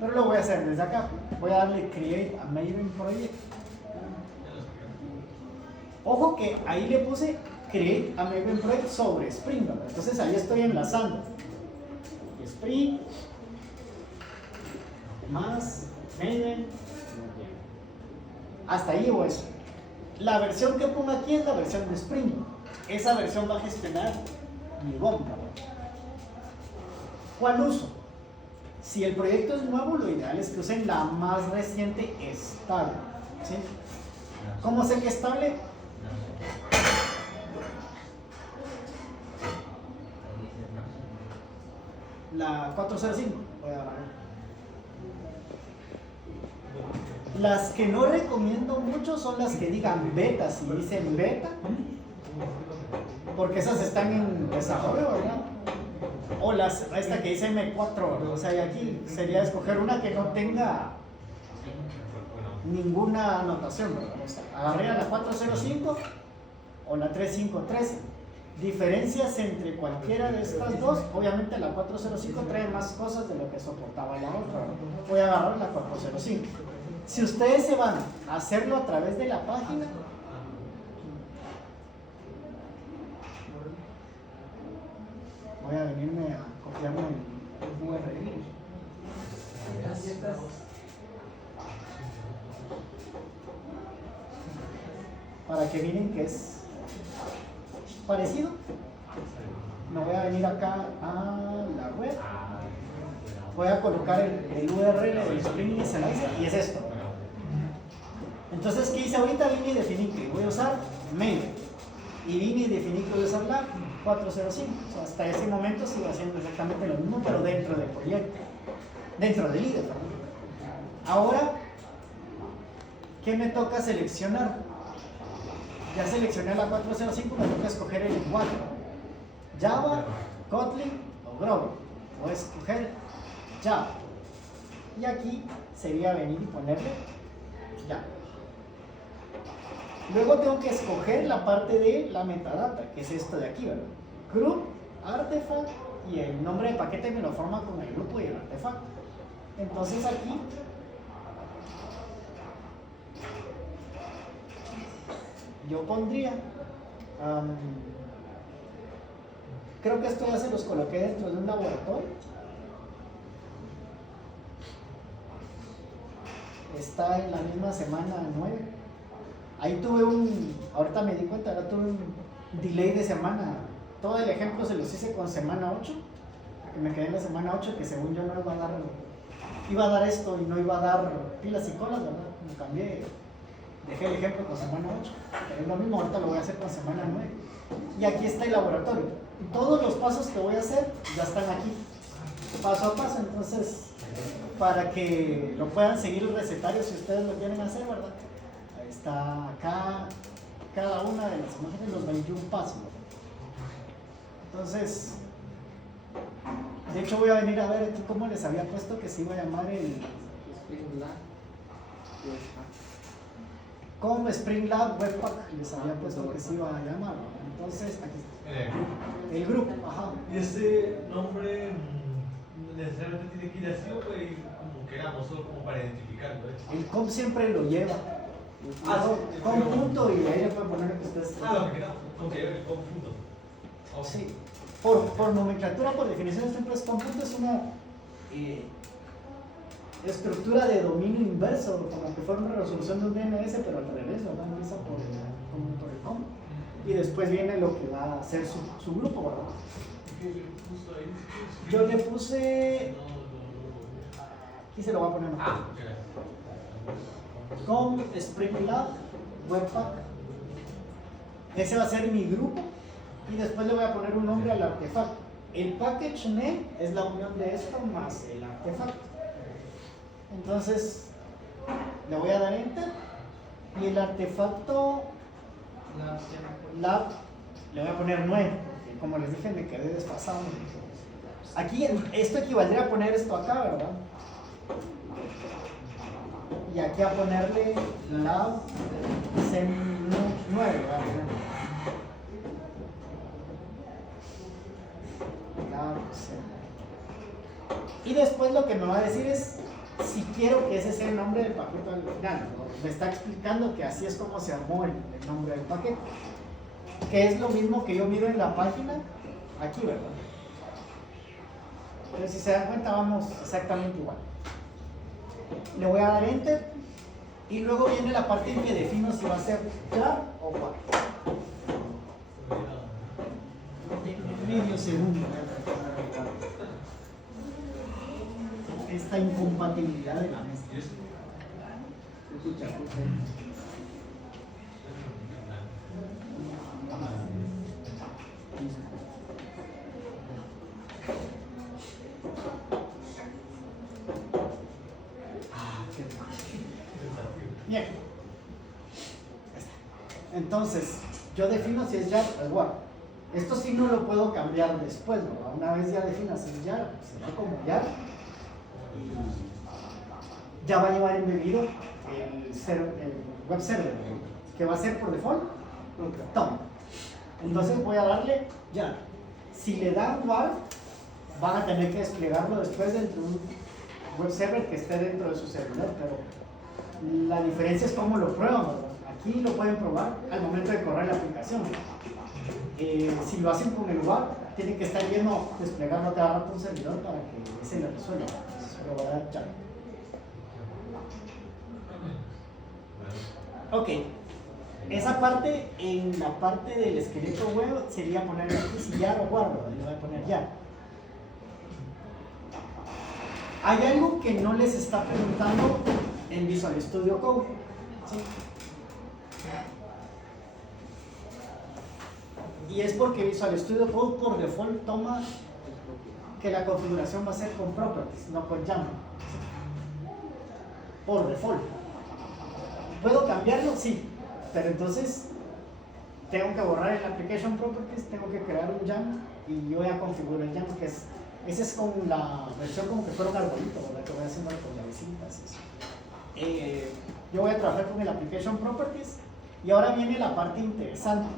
pero lo voy a hacer desde acá. Voy a darle Create a Maven Project. Ojo que ahí le puse Create a Maven Project sobre Spring, ¿verdad? Entonces ahí estoy enlazando Spring más Maven. Hasta ahí llevo eso. La versión que pongo aquí es la versión de Spring. Esa versión va a gestionar mi BOM. ¿Cuál uso? Si el proyecto es nuevo, lo ideal es que usen la más reciente estable. ¿Sí? ¿Cómo sé que es estable? La 405. Voy a agarrar. Las que no recomiendo mucho son las que digan beta, si dicen beta, porque esas están en desarrollo, ¿verdad? O esta que dice M4, ¿verdad? O sea, y aquí sería escoger una que no tenga ninguna anotación, ¿verdad? O sea, agarré a la 405 o la 3513. Diferencias entre cualquiera de estas dos, obviamente la 405 trae más cosas de lo que soportaba la otra, ¿verdad? Voy a agarrar la 405. Si ustedes se van a hacerlo a través de la página, voy a venirme a copiarme el URL. Para que miren que es parecido. Me voy a venir acá a la web. Voy a colocar el URL del Spring Initializer y es esto. Entonces, ¿qué hice ahorita? Vine y definí que voy a usar Maven y vine y definí que voy a usar la 405. O sea, hasta ese momento sigo haciendo exactamente lo mismo, pero dentro del proyecto, dentro del IDE, perdón. Ahora, ¿qué me toca seleccionar? Ya seleccioné la 405, me toca escoger el lenguaje: Java, Kotlin o Grover. Voy a escoger Java. Y aquí sería venir y ponerle Java. Luego tengo que escoger la parte de la metadata, que es esto de aquí, ¿verdad? Group, artifact, y el nombre de paquete me lo forma con el grupo y el artefacto. Entonces aquí yo pondría, creo que esto ya se los coloqué dentro de un laboratorio. Está en la misma semana 9. Ahí tuve ahorita me di cuenta, ahora tuve un delay de semana. Todo el ejemplo se los hice con semana 8, que me quedé en la semana 8, que según yo no iba a dar esto y no iba a dar pilas y colas, ¿verdad? Me cambié, dejé el ejemplo con semana 8, pero es lo mismo, ahorita lo voy a hacer con semana 9. Y aquí está el laboratorio. Y todos los pasos que voy a hacer ya están aquí, paso a paso. Entonces, para que lo puedan seguir el recetario si ustedes lo quieren hacer, ¿verdad? Ahí está acá, cada una de las imágenes, los 21 pasos. Entonces, de hecho voy a venir a ver aquí cómo les había puesto que se iba a llamar el Spring Lab. como Spring Lab Webpack, les había puesto que se iba a llamar. Entonces, aquí está. El grupo, ajá. ¿Y ese nombre necesariamente tiene que ir así, o puede ir como queramos, solo como para identificarlo, ¿eh? El com siempre lo lleva. Ah, Com, sí, com punto y ahí le puede poner lo que ustedes Ah, lo que queramos, como que lleve el conjunto. Ok. Sí. Por nomenclatura, por definición, siempre es com punto, es una estructura de dominio inverso, como que fuera una resolución de un DNS, pero al revés, ¿verdad? Empieza por el com. Y después viene lo que va a ser su grupo, ¿verdad? Yo le puse. Aquí se lo voy a poner más. Ah, Com Spring Lab Webpack. Ese va a ser mi grupo. Y después le voy a poner un nombre al artefacto. El package name es la unión de esto más el artefacto. Entonces, le voy a dar enter. Y el artefacto lab le voy a poner 9. Porque como les dije, me quedé desfasado. Aquí, esto equivaldría a poner esto acá, ¿verdad? Y aquí a ponerle lab sem 9, ¿verdad? Lab sem. Y después lo que me va a decir es si quiero que ese sea el nombre del paquete al final, ¿no? Me está explicando que así es como se armó el nombre del paquete, que es lo mismo que yo miro en la página aquí, ¿verdad? Pero si se dan cuenta, vamos exactamente igual. Le voy a dar enter y luego viene la parte en que defino si va a ser jar o what. Medio segundo. Esta incompatibilidad de la mesa. Bien. Entonces, yo defino si es jar o what. Esto sí no lo puedo cambiar después, ¿no? Una vez ya definas el jar, será como jar. Ya va a llevar embebido el web server, que va a ser por default Tom. Entonces voy a darle jar. Si le dan war, van a tener que desplegarlo después dentro de un web server que esté dentro de su servidor, pero la diferencia es cómo lo prueban, ¿verdad? Aquí lo pueden probar al momento de correr la aplicación. Si lo hacen con el WAR, tienen que estar viendo desplegarlo cada rato un servidor para que ese lo resuelva. Entonces, lo voy a dar ya. Ok. Esa parte, en la parte del esqueleto web, sería poner aquí si ya o WAR, ¿verdad? Le voy a poner ya. Hay algo que no les está preguntando en Visual Studio Code. ¿Sí? Y es porque Visual Studio Code por default toma que la configuración va a ser con properties, no con YAML. Por default. ¿Puedo cambiarlo? Sí. Pero entonces tengo que borrar el application properties, tengo que crear un YAML y yo ya configuro el YAML, que es, esa es con la versión como que fuera un arbolito, ¿verdad? Que voy haciendo con las visitas. Yo voy a trabajar con el application properties y ahora viene la parte interesante.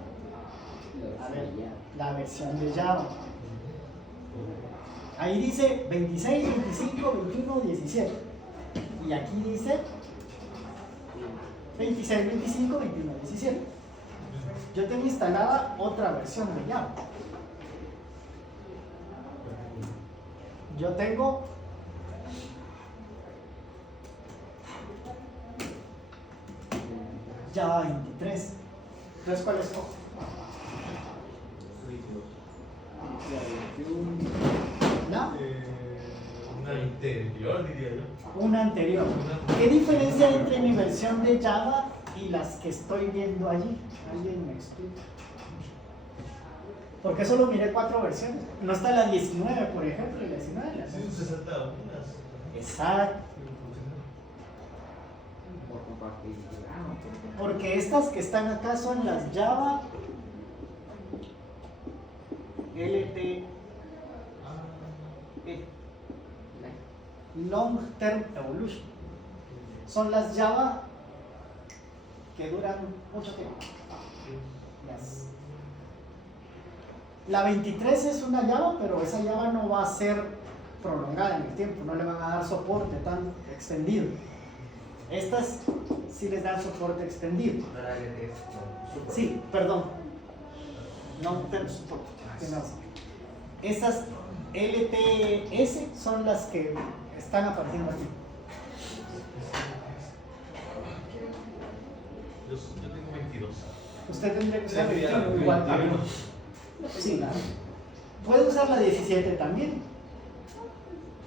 A ver, la versión de Java. Ahí dice 26, 25, 21, 17. Y aquí dice 26, 25, 21, 17. Yo tengo instalada otra versión de Java. Yo tengo Java 23. Entonces, ¿cuál es? ¿No? Una interior, diría yo. Una anterior. ¿Qué diferencia hay entre mi versión de Java y las que estoy viendo allí? ¿Alguien me explica? Porque solo miré 4 versiones. No está la 19, por ejemplo, la 19. La Sí, 60 unas. Exacto. Porque estas que están acá son las Java LT Long Term Evolution. Son las Java que duran mucho tiempo. Yes. La 23 es una Java, pero esa Java no va a ser prolongada en el tiempo, no le van a dar soporte tan extendido. Estas sí les dan soporte extendido. Sí, perdón. No tenemos soporte. Estas LTS son las que están apareciendo aquí. Yo tengo 22. Usted tendría que usar Sí, 21 igual. 21. Sí, claro. Puede usar la 17 también.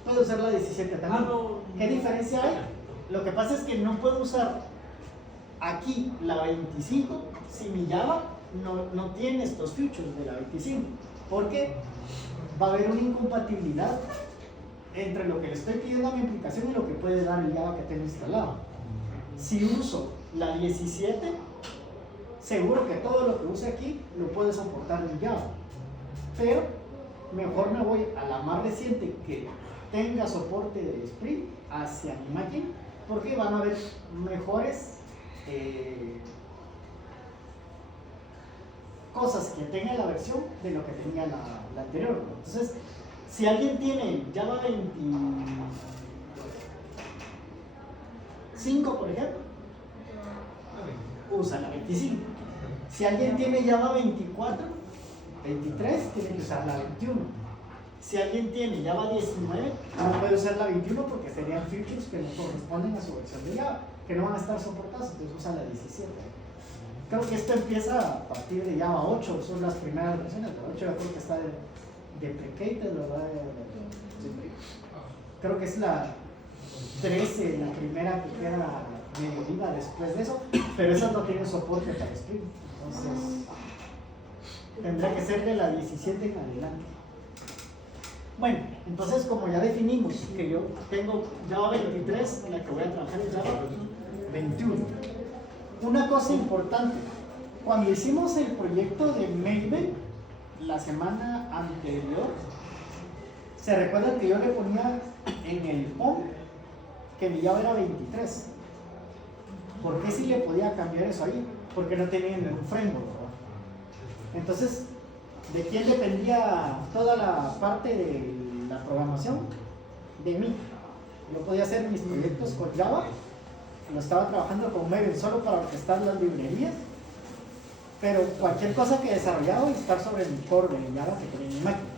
Puede usar la 17 también. no. ¿Qué diferencia hay? Lo que pasa es que no puedo usar aquí la 25 si mi Java no tiene estos features de la 25. Porque va a haber una incompatibilidad entre lo que le estoy pidiendo a mi aplicación y lo que puede dar el Java que tengo instalado. Si uso la 17, seguro que todo lo que use aquí lo puede soportar en Java. Pero mejor me voy a la más reciente que tenga soporte de Spring hacia mi máquina, porque van a haber mejores cosas que tenga la versión de lo que tenía la anterior. Entonces, si alguien tiene Java 25, por ejemplo, usa la 25. Si alguien tiene Java 24, 23, tiene que usar la 21. Si alguien tiene Java 19, no puede usar la 21 porque serían features que no corresponden a su versión de Java, que no van a estar soportadas, entonces usa la 17. Creo que esto empieza a partir de Java 8, son las primeras versiones. La 8 yo creo que está deprecated, ¿verdad? Creo que es la 13, la primera que queda medio viva después de eso, pero esas no tienen soporte para Spring. Entonces, tendrá que ser de la 17 en adelante. Bueno, entonces como ya definimos que yo tengo Java 23, en la que voy a trabajar en Java 21. Una cosa importante, cuando hicimos el proyecto de Maven la semana anterior, se recuerdan que yo le ponía en el home que mi Java era 23. ¿Por qué si le podía cambiar eso ahí? Porque no tenían un framework, ¿verdad? Entonces, ¿de quién dependía toda la parte de la programación? De mí. Yo podía hacer mis proyectos con Java, lo estaba trabajando con Maven solo para orquestar las librerías, pero cualquier cosa que desarrollaba iba a estar sobre mi core de Java que tenía en mi máquina.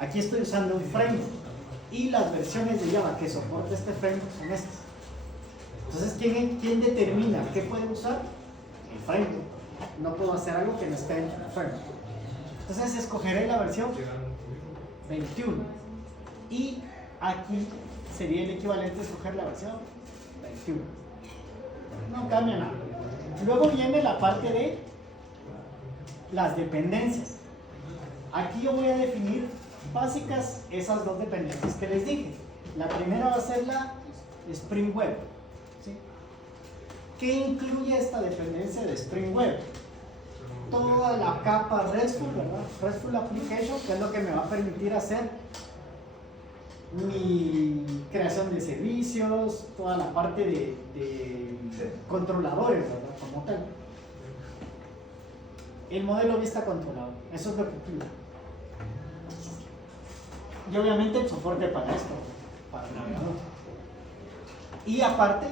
Aquí estoy usando un framework y las versiones de Java que soporta este framework son estas. Entonces, ¿quién determina qué puede usar? El framework. No puedo hacer algo que no esté dentro del framework. Entonces, escogeré la versión 21. Y aquí sería el equivalente a escoger la versión 21. No cambia nada. Luego viene la parte de las dependencias. Aquí yo voy a definir básicas esas dos dependencias que les dije. La primera va a ser la Spring Web. ¿Sí? ¿Qué incluye esta dependencia de Spring Web? Toda la capa RESTful, ¿verdad? RESTful Application, que es lo que me va a permitir hacer mi creación de servicios, toda la parte de controladores, ¿verdad? Como tal. El modelo vista controlado, eso es lo que incluye. Y obviamente el soporte para esto, para el navegador. Y aparte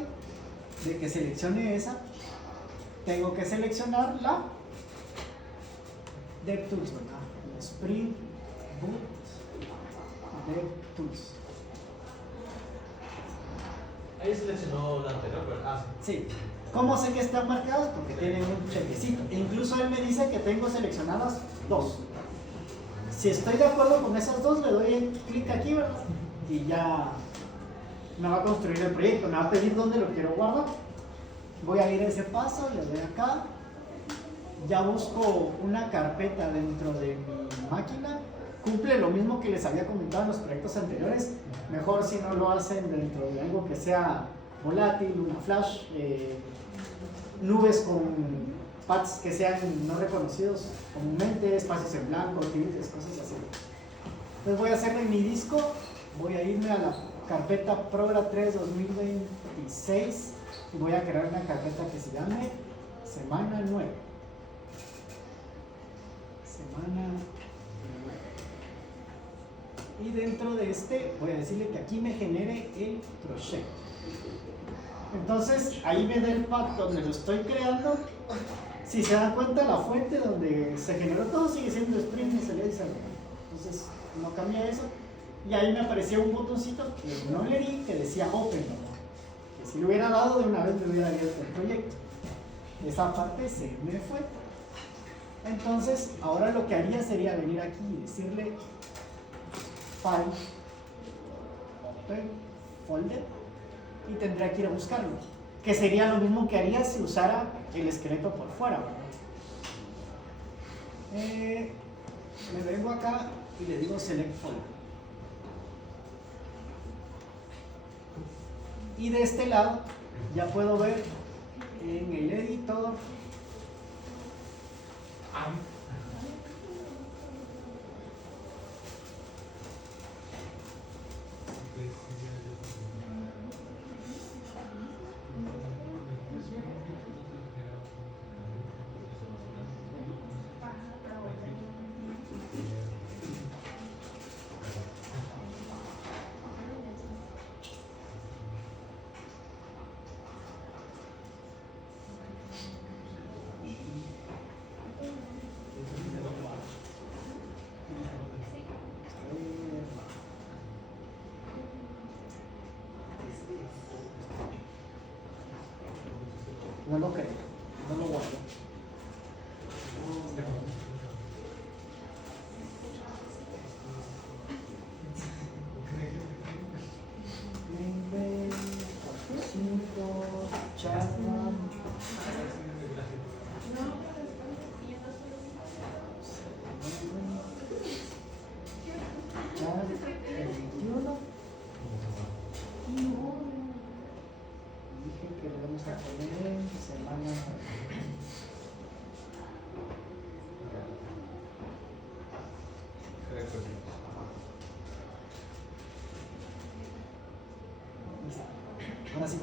de que seleccione esa, tengo que seleccionar la DevTools, ¿verdad? El Spring Boot DevTools. Ahí seleccionó la anterior, ¿verdad? Sí. ¿Cómo sé que están marcadas? Porque tienen un chequecito. E incluso él me dice que tengo seleccionadas dos. Si estoy de acuerdo con esas dos, le doy clic aquí, ¿verdad? Y ya me va a construir el proyecto. Me va a pedir dónde lo quiero guardar. Voy a ir a ese paso, le doy acá. Ya busco una carpeta dentro de mi máquina. Cumple lo mismo que les había comentado en los proyectos anteriores. Mejor si no lo hacen dentro de algo que sea volátil, una flash, nubes con paths que sean no reconocidos comúnmente, espacios en blanco, tildes, cosas así. Entonces voy a hacerlo en mi disco, voy a irme a la carpeta Progra 3 2026 y voy a crear una carpeta que se llame Semana 9. Semana 9. Y dentro de este voy a decirle que aquí me genere el proyecto. Entonces ahí me da el path donde lo estoy creando. Si se dan cuenta, la fuente donde se generó todo sigue siendo Spring SLA Server. Entonces no cambia eso. Y ahí me aparecía un botoncito que no le di que decía Open, que si lo hubiera dado de una vez me hubiera abierto el proyecto. Esa parte se me fue. Entonces ahora lo que haría sería venir aquí y decirle File, Open, Folder, y tendría que ir a buscarlo, que sería lo mismo que haría si usara el esqueleto por fuera, ¿verdad? Me vengo acá y le digo Select Folder, y de este lado ya puedo ver en el editor no lo creo, no lo guardo. Ahora sí.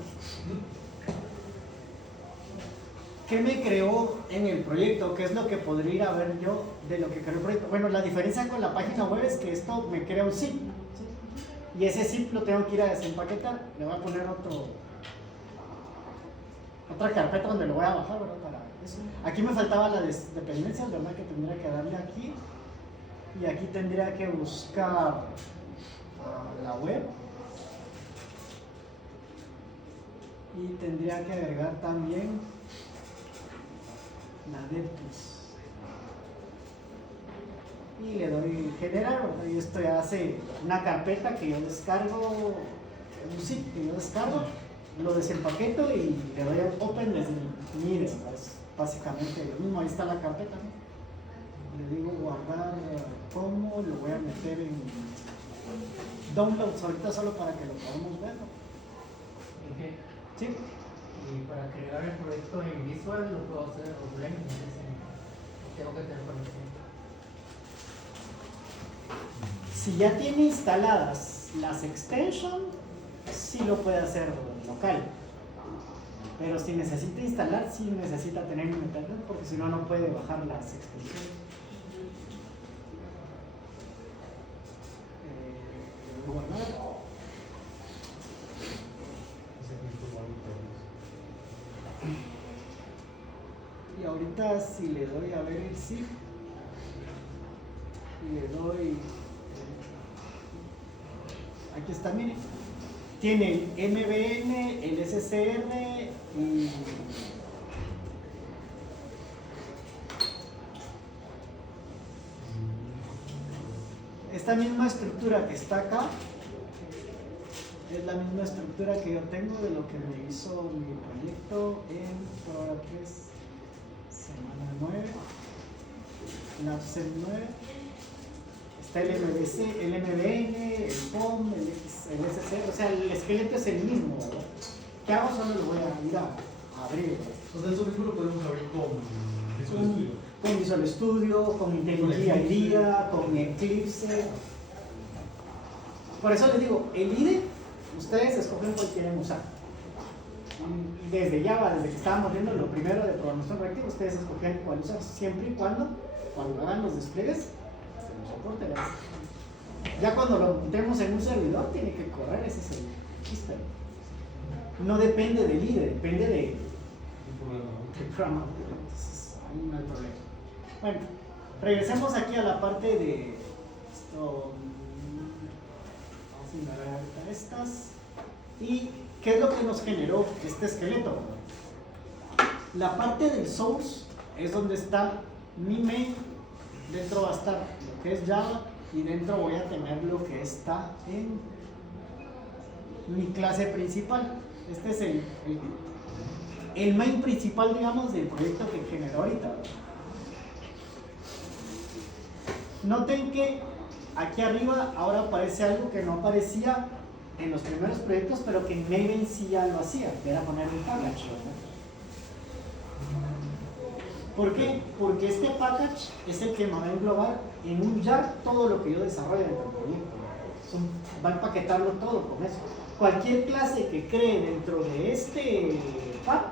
¿Qué me creó en el proyecto? ¿Qué es lo que podría ir a ver yo de lo que creó el proyecto? Bueno, la diferencia con la página web es que esto me crea un zip, ¿sí? Y ese zip lo tengo que ir a desempaquetar. Le voy a poner otra carpeta donde lo voy a bajar, ¿verdad? Para eso. Aquí me faltaba la dependencia, ¿verdad? Que tendría que darle aquí. Y aquí tendría que buscar la web. Y tendría que agregar también la DevTools. Y le doy generar, ¿verdad? Y esto ya hace una carpeta que yo descargo, un zip que yo descargo, lo desempaqueto y le doy open desde mi IDE. Es básicamente lo mismo, ahí está la carpeta, ¿no? Le digo guardar como, lo voy a meter en downloads ahorita solo para que lo podamos ver, ¿no? Sí. Y para crear el proyecto en Visual lo puedo hacer offline, no sé si tengo que tener conocimiento. Si ya tiene instaladas las extensions, sí lo puede hacer local. Pero si necesita instalar, sí necesita tener internet, porque si no, no puede bajar las extensiones. Guardar. Y ahorita si le doy a ver el zip y le doy, aquí está, miren, tiene el MVN, el SCR y esta misma estructura que está acá es la misma estructura que yo tengo de lo que me hizo mi proyecto en prueba 3, semana 9, LabSem 9. Está el MVC, el MVN, el POM, el SC, o sea, el esqueleto es el mismo, ¿verdad? ¿Qué hago? Solo lo voy a ir a abrir, ¿verdad? Entonces eso mismo lo podemos abrir con Visual Studio. Con Visual Studio, con IntelliJ IDEA, con Eclipse. Por eso les digo, el IDE, ustedes escogen cuál quieren usar. Desde Java, desde que estábamos viendo lo primero de programación reactiva, ustedes escogían cuál usar, siempre y cuando hagan los despliegues, se nos soporte. Ya cuando lo montemos en un servidor, tiene que correr ese servidor. Chiste. No depende del IDE, depende del programa. Entonces, ahí no hay problema. Bueno, regresemos aquí a la parte de esto. Vamos a ignorar ahorita estas. ¿Y qué es lo que nos generó este esqueleto? La parte del source es donde está mi main. Dentro va a estar lo que es Java y dentro voy a tener lo que está en mi clase principal. Este es el main principal, digamos, del proyecto que generó ahorita. Noten que aquí arriba ahora aparece algo que no aparecía en los primeros proyectos, pero que en Maven sí ya lo hacía, que era poner un package, ¿verdad? ¿Por qué? Porque este package es el que me va a englobar en un jar todo lo que yo desarrollo dentro del proyecto. Va a empaquetarlo todo con eso. Cualquier clase que cree dentro de este pack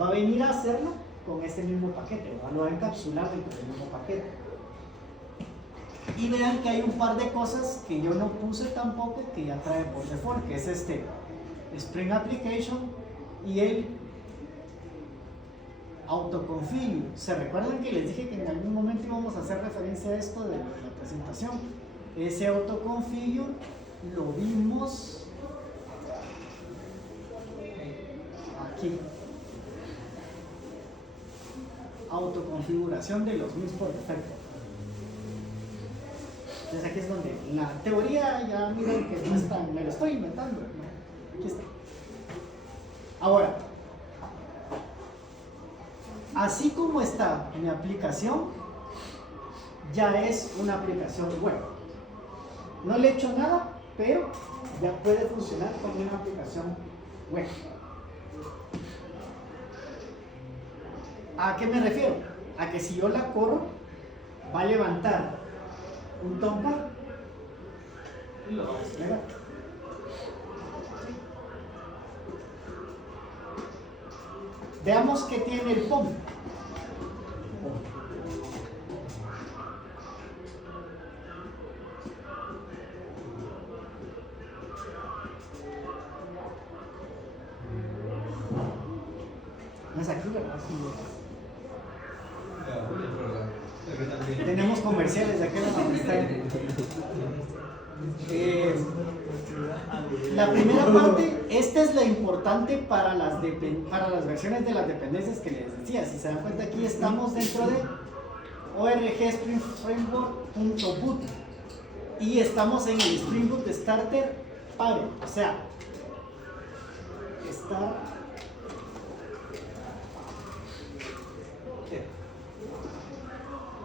va a venir a hacerlo con este mismo paquete, ¿verdad? Lo va a encapsular dentro del mismo paquete. Y vean que hay un par de cosas que yo no puse tampoco que ya trae por default, que es este Spring Application y el autoconfigure. ¿Se recuerdan que les dije que en algún momento íbamos a hacer referencia a esto de la presentación? Ese autoconfigure lo vimos aquí. Autoconfiguración de los MIS por defecto. Entonces aquí es donde la teoría ya miren que no es tan, me lo estoy inventando, ¿no? Aquí está. Ahora, así como está mi aplicación, ya es una aplicación web. No le he hecho nada, pero ya puede funcionar como una aplicación web. ¿A qué me refiero? A que si yo la corro, va a levantar un Tomcat y lo va a desplegar. Veamos que tiene el POM. No es aquí, ¿verdad? Tenemos comerciales de aquel donde está. La primera parte, esta es la importante para las versiones de las dependencias que les decía. Si se dan cuenta, aquí estamos dentro de org Spring Framework.boot y estamos en el Spring Boot Starter Pare, o sea,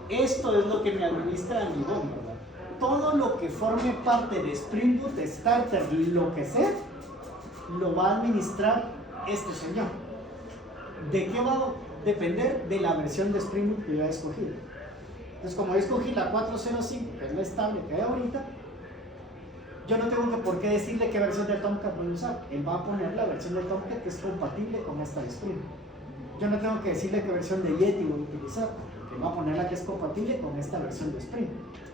esto es lo que me administra mi BOM, ¿verdad? Todo lo que forme parte de Spring Boot Starter, lo que sea, lo va a administrar este señor. ¿De qué va a depender? De la versión de Spring Boot que yo he escogido. Entonces, como yo escogí la 4.05, que es la estable que hay ahorita, yo no tengo por qué decirle qué versión de Tomcat voy a usar. Él va a poner la versión de Tomcat que es compatible con esta de Spring Boot. Yo no tengo que decirle qué versión de Yeti voy a utilizar. Él va a poner la que es compatible con esta versión de Spring Boot.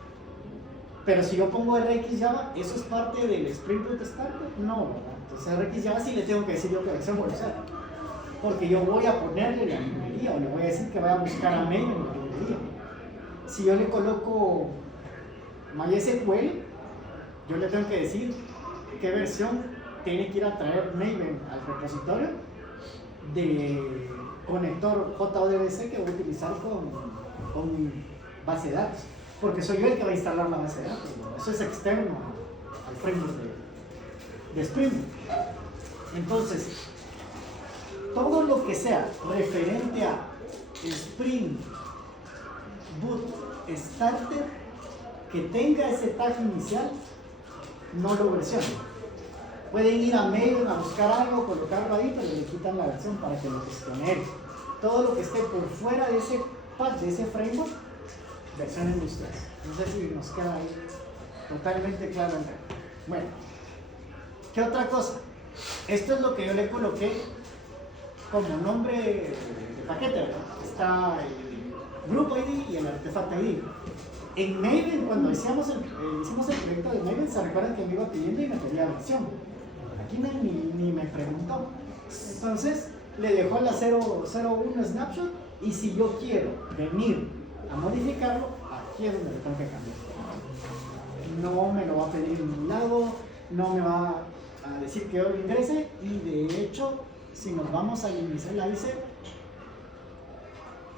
Pero si yo pongo RX Java, ¿eso es parte del Spring Boot Starter? No, ¿verdad? Entonces RX Java sí le tengo que decir yo qué versión voy a usar. Porque yo voy a ponerle la librería o le voy a decir que vaya a buscar a Maven en la librería. Si yo le coloco MySQL, yo le tengo que decir qué versión tiene que ir a traer Maven al repositorio de conector JODBC que voy a utilizar con mi base de datos. Porque soy yo el que va a instalar la base de datos, ¿no? Eso es externo al framework de Spring Boot. Entonces, todo lo que sea referente a Spring Boot Starter que tenga ese tag inicial, no lo versionen. Pueden ir a Maven a buscar algo, colocarlo ahí, pero le quitan la versión para que lo gestione él. Todo lo que esté por fuera de ese path, de ese framework, versiones de ustedes. No sé si nos queda ahí totalmente claro. Bueno, ¿qué otra cosa? Esto es lo que yo le coloqué como nombre de paquete, ¿verdad? Está el Group ID y el Artifact ID. En Maven, cuando hicimos el proyecto de Maven, se recuerdan que me iba pidiendo y me pedía versión. Aquí ni me preguntó. Entonces, le dejó la 001 snapshot y si yo quiero venir a modificarlo, aquí es donde le tengo que cambiar. No me lo va a pedir en ningún lado, no me va a decir que yo lo ingrese y de hecho, si nos vamos a iniciar la ICE,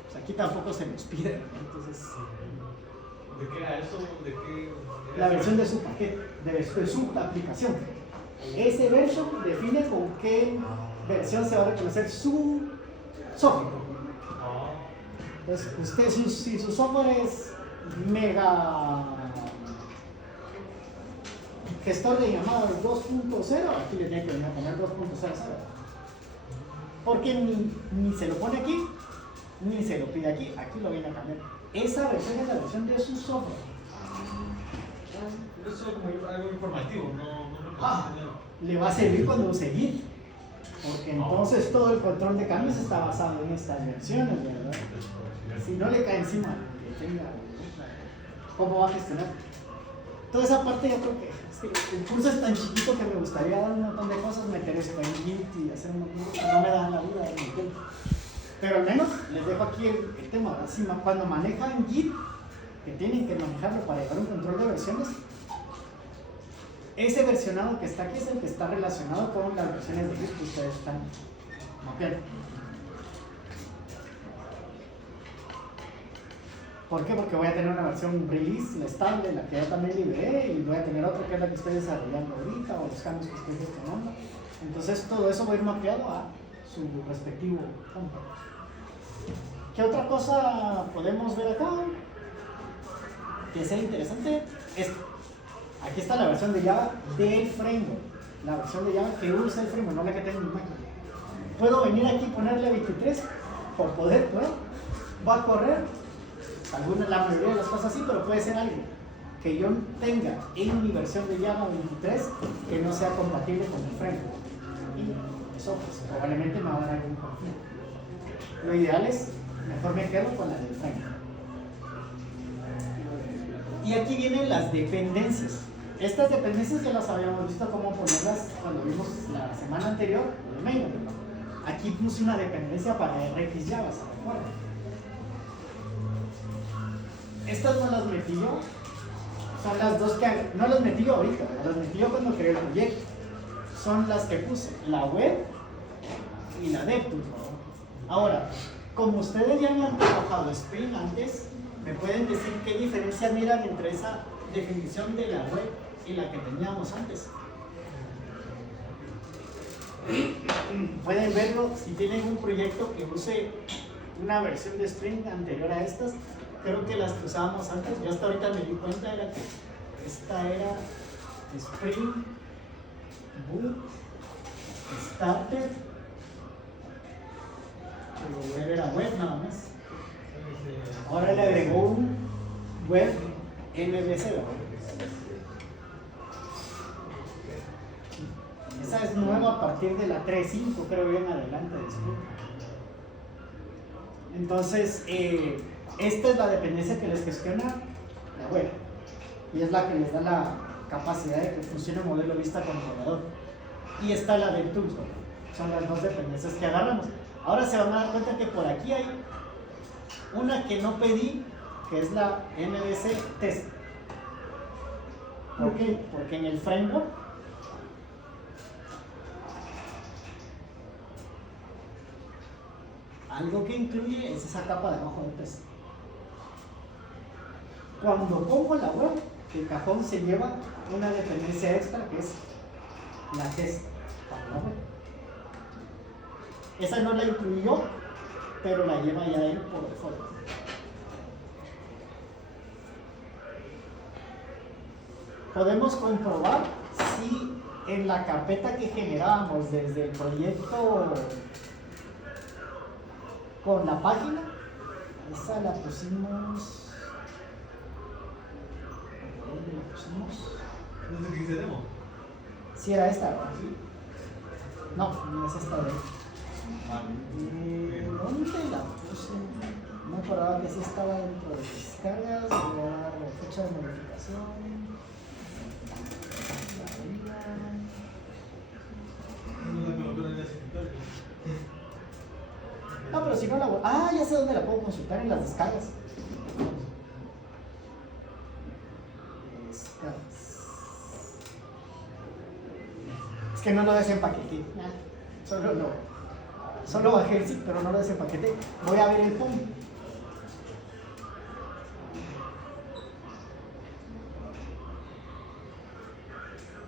pues aquí tampoco se nos pide, ¿no? Entonces, ¿De qué era eso? ¿De qué? la versión de su paquete, de su aplicación. Ese version define con qué versión se va a reconocer su software. Ah, Entonces, usted, si su software es mega gestor de llamadas 2.0, aquí le tiene que venir a poner 2.00. Porque ni se lo pone aquí, ni se lo pide aquí, aquí lo viene a cambiar. Esa versión es la versión de su software. eso es como algo informativo, no Ah, le va a servir cuando use Git, porque entonces todo el control de cambios está basado en estas versiones, ¿verdad? Si no le cae encima que tenga, ¿cómo va a gestionar? Toda esa parte yo creo que el curso es tan chiquito que me gustaría dar un montón de cosas, meter esto en Git y hacer un montón de cosas, no me dan la vida en el tiempo. Pero al menos les dejo aquí el tema, ¿verdad? Si cuando manejan Git, que tienen que manejarlo para llevar un control de versiones, ese versionado que está aquí es el que está relacionado con las versiones de Git que ustedes están mapeando. ¿Por qué? Porque voy a tener una versión release, la estable, la que yo también liberé, y voy a tener otra que es la que estoy desarrollando ahorita, o los cambios que estoy gestionando. Entonces todo eso va a ir mapeado a su respectivo campo. ¿Qué otra cosa podemos ver acá? Que sea interesante. Esto. Aquí está la versión de Java del framework. La versión de Java que usa el framework, no la que tengo en mi máquina. Puedo venir aquí y ponerle 23 por poder, ¿puedo? Va a correr. La mayoría de las cosas sí, pero puede ser algo que yo tenga en mi versión de Java 23 que no sea compatible con el framework. Y eso pues, probablemente me va a dar algún conflicto. Lo ideal es, mejor me quedo con la del framework. Y aquí vienen las dependencias. Estas dependencias ya las habíamos visto cómo ponerlas cuando vimos la semana anterior en Maven. Aquí puse una dependencia para RX Java, ¿se recuerdan? Estas no las metí yo, son las dos que no las metí yo ahorita, las metí yo cuando creé el proyecto. Son las que puse, la web y la DevTools. Ahora, como ustedes ya me han trabajado Spring antes, me pueden decir qué diferencia miran entre esa definición de la web y la que teníamos antes. Pueden verlo si tienen un proyecto que use una versión de Spring anterior a estas. Creo que las que usábamos antes, yo hasta ahorita me di cuenta era que esta era Spring Boot Starter, pero web era web nada más. Ahora le agregó un web MVC. Esa es nueva a partir de la 3.5, creo yo, en adelante de Spring. Entonces, esta es la dependencia que les gestiona la web y es la que les da la capacidad de que funcione el modelo vista controlador. Y esta la del tools, son las dos dependencias que agarramos. Ahora se van a dar cuenta que por aquí hay una que no pedí, que es la MVC test. ¿Por qué? Porque en el framework algo que incluye es esa capa de abajo del test. Cuando pongo la web, el cajón se lleva una dependencia extra que es la test para la web. Esa no la incluyó, pero la lleva ya él por default. Podemos comprobar si en la carpeta que generábamos desde el proyecto con la página, esa la pusimos. No sé qué dice demo. Si era esta, ¿verdad? ¿Sí? No, no es esta de ahí. Ah, ¿Dónde la puse? No me acordaba que sí estaba dentro de descargas. Voy a dar la fecha de modificación. No la colocaron en el escritorio. No, pero si no la voy. Ah, ya sé dónde la puedo consultar, en las descargas. Descargas. Es que no lo desempaqueté. Solo bajé el zip, pero no lo desempaqueté. Voy a ver el POM.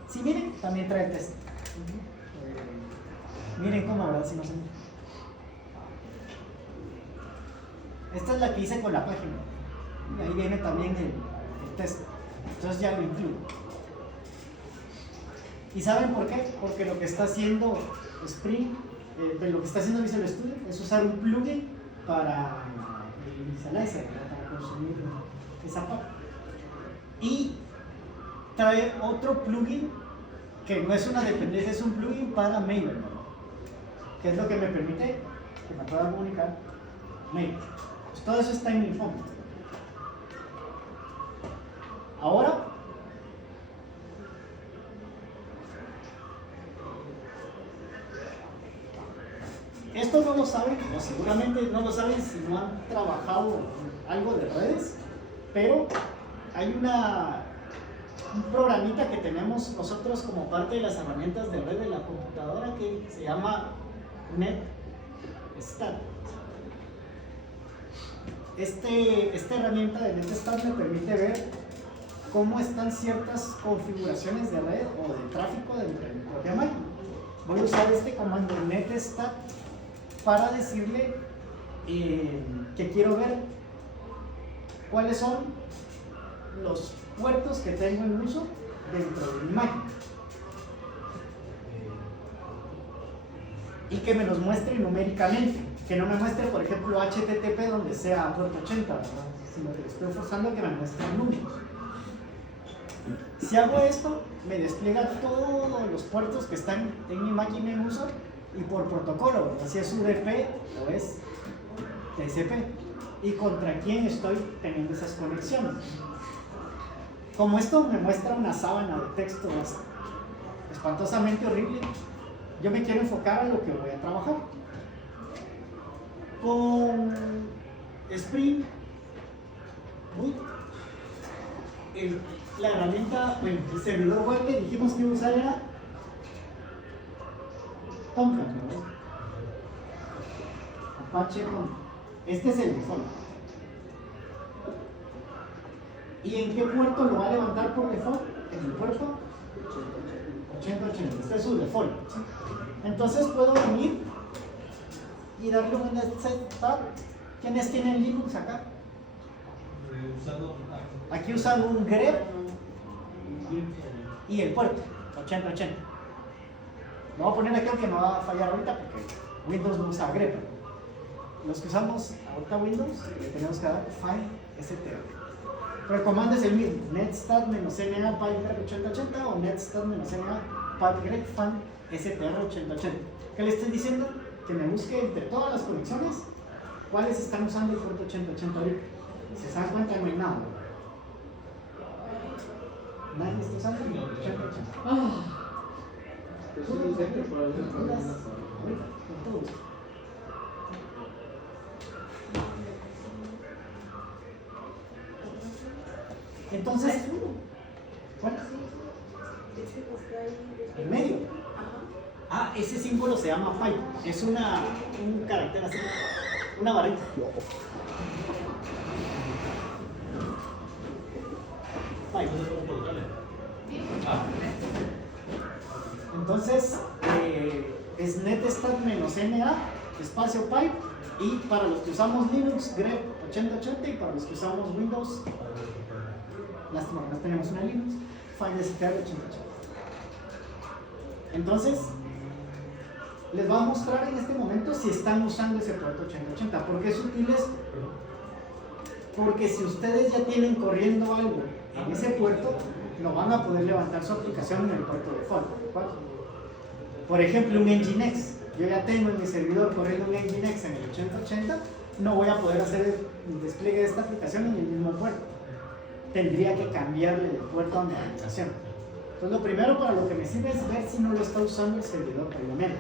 Sí, miren, también trae el test. Miren cómo, ¿verdad? Si no se mira. Esta es la que hice con la página. Y ahí viene también el test. Entonces ya lo incluyo. ¿Y saben por qué? Porque lo que está haciendo Spring, lo que está haciendo Visual Studio es usar un plugin para el initializer, para consumir esa parte. Y trae otro plugin que no es una dependencia, es un plugin para Maven, que es lo que me permite que me pueda comunicar Maven. Pues todo eso está en mi fondo. Ahora, esto no lo saben, o seguramente no lo saben si no han trabajado algo de redes, pero hay un programita que tenemos nosotros como parte de las herramientas de red de la computadora que se llama NetStat. Esta herramienta de NetStat me permite ver cómo están ciertas configuraciones de red o de tráfico dentro de mi propia máquina. Voy a usar este comando NetStat para decirle que quiero ver cuáles son los puertos que tengo en uso dentro de mi máquina y que me los muestre numéricamente, que no me muestre por ejemplo HTTP donde sea puerto 80, ¿verdad? Sino que estoy forzando que me muestre números. Si hago esto, me despliega todos los puertos que están en mi máquina en uso y por protocolo, ¿verdad? Si es UDP o es TCP y contra quién estoy teniendo esas conexiones. Como esto me muestra una sábana de texto espantosamente horrible, yo me quiero enfocar a lo que voy a trabajar. Con Spring, la herramienta, bueno, el servidor web que dijimos que iba a usar era Tomcat, ¿no? Apache Tomcat. Este es el default. ¿Y en qué puerto lo va a levantar por default? En el puerto 8080. Este es su default. Entonces puedo venir y darle un NetStat. ¿Quiénes tienen Linux acá? Aquí usan un grep y el puerto 8080. Lo voy a poner aquí aunque no va a fallar ahorita porque Windows no usa grep. Los que usamos ahorita Windows le tenemos que dar find str. Pero el comando es el mismo, netstat-na pipe 8080 o netstat-na pipe fan str 8080. ¿Qué le estoy diciendo? Que me busque entre todas las conexiones cuáles están usando el puerto 8080 ahorita. Si se dan cuenta no hay nada. Nadie está usando el 8080. Con todos. Entonces, ¿cuál? ¿En medio? Ah, ese símbolo se llama pipe. Es un carácter así, una varita. Pipe. Entonces, es netstat-na espacio pipe. Y para los que usamos Linux, grep 8080 y para los que usamos Windows, lástima que no tenemos una Linux, find str 8080. Entonces, les voy a mostrar en este momento si están usando ese puerto 8080. ¿Por qué es útil esto? Porque si ustedes ya tienen corriendo algo en ese puerto, no van a poder levantar su aplicación en el puerto default. Por ejemplo, un Nginx. Yo ya tengo en mi servidor corriendo un Nginx en el 8080 no voy a poder hacer el despliegue de esta aplicación en el mismo puerto. Tendría que cambiarle de puerto a mi aplicación. Entonces lo primero para lo que me sirve es ver si no lo está usando el servidor previamente.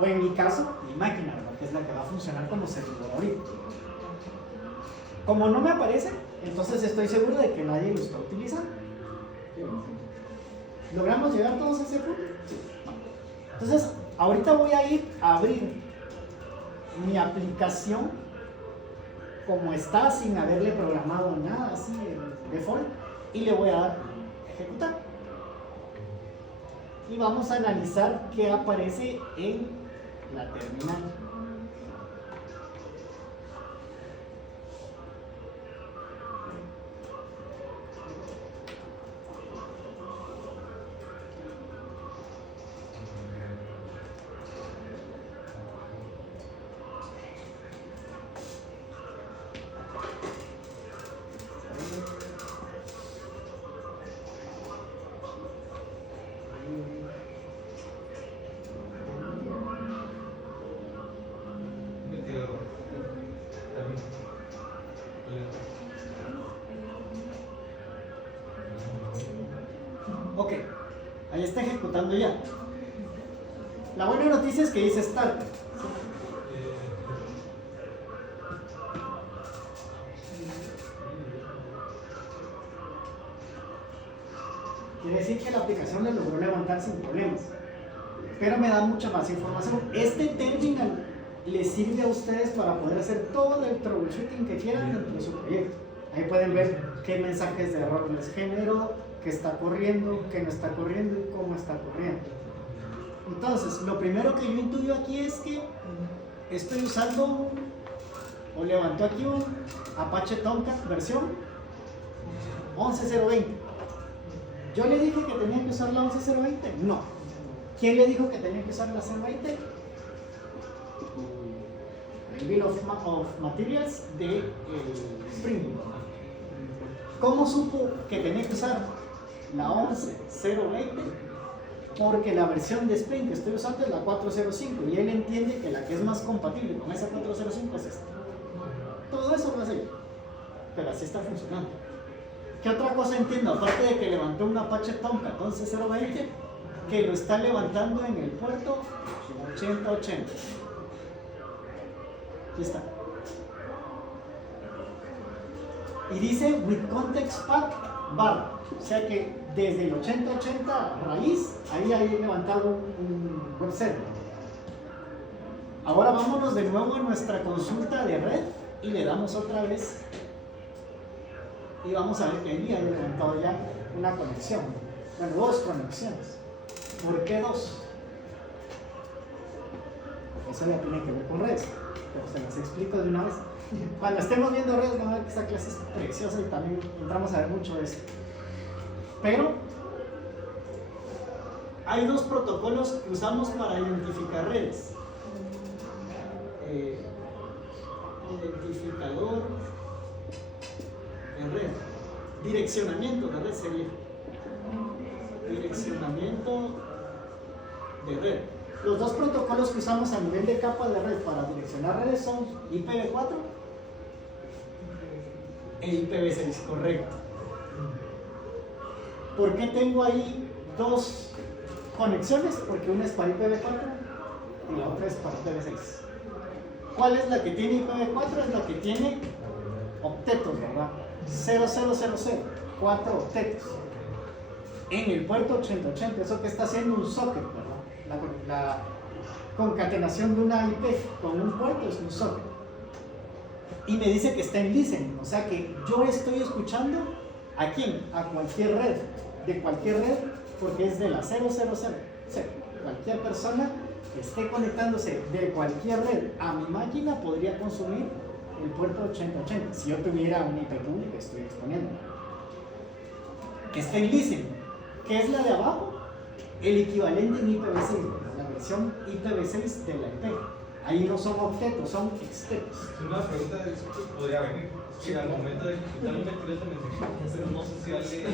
O en mi caso, mi máquina, ¿verdad? Que es la que va a funcionar como servidor ahorita. Como no me aparece, entonces estoy seguro de que nadie lo está utilizando. ¿Logramos llegar todos a ese punto? Entonces, ahorita voy a ir a abrir mi aplicación como está, sin haberle programado nada así de default, y le voy a dar ejecutar. Y vamos a analizar qué aparece en la terminal. Ok, ahí está ejecutando ya. La buena noticia es que dice start. Quiere decir que la aplicación le logró levantar sin problemas. Pero me da mucha más información. Este terminal les sirve a ustedes para poder hacer todo el troubleshooting que quieran dentro de su proyecto. Ahí pueden ver qué mensajes de error les generó, qué está corriendo, qué no está corriendo y cómo está corriendo. Entonces, lo primero que yo intuyo aquí es que estoy usando o levanto aquí un Apache Tomcat versión 11.020. ¿Yo le dije que tenía que usar la 11.020? No. ¿Quién le dijo que tenía que usar la 020? El Bill of Materials de Spring. ¿Cómo supo que tenía que usar la 11.020? Porque la versión de Spring que estoy usando es la 4.05 y él entiende que la que es más compatible con esa 4.05 es esta. Todo eso lo hace yo, pero así está funcionando. ¿Qué otra cosa entiendo? Aparte de que levantó un Apache Tomcat 11.020, que lo está levantando en el puerto 8080. Aquí está. Y dice with context path bar, o sea que desde el 8080 raíz, ahí hay levantado un web server. Ahora vámonos de nuevo a nuestra consulta de red y le damos otra vez y vamos a ver que ahí hay levantado ya una conexión, bueno, dos conexiones. ¿Por qué dos? Eso ya tiene que ver con redes, pero se las explico de una vez. Cuando estemos viendo redes van a ver que esta clase es preciosa y también entramos a ver mucho de eso. Pero hay dos protocolos que usamos para identificar redes. Identificador de red. Direccionamiento de red sería. Direccionamiento de red. Los dos protocolos que usamos a nivel de capa de red para direccionar redes son IPv4 e IPv6, correcto. ¿Por qué tengo ahí dos conexiones? Porque una es para IPv4 y la otra es para IPv6. ¿Cuál es la que tiene IPv4? Es la que tiene octetos, ¿verdad? 0000, 4 octetos. En el puerto 8080, eso que está haciendo un socket, ¿verdad? La concatenación de una IP con un puerto es un socket. Y me dice que está en listening, o sea que yo estoy escuchando ¿a quién? A cualquier red, de cualquier red, porque es de la 000. Cualquier persona que esté conectándose de cualquier red a mi máquina podría consumir el puerto 8080, si yo tuviera una IP pública, estoy exponiendo. Está en listening, que es la de abajo, el equivalente en IPv6, la versión IPv6 de la IP. Ahí no son octetos, son extetos. Una pregunta de eso podría venir. Si al momento de ejecutar un vector de mensaje, pero no sé si alguien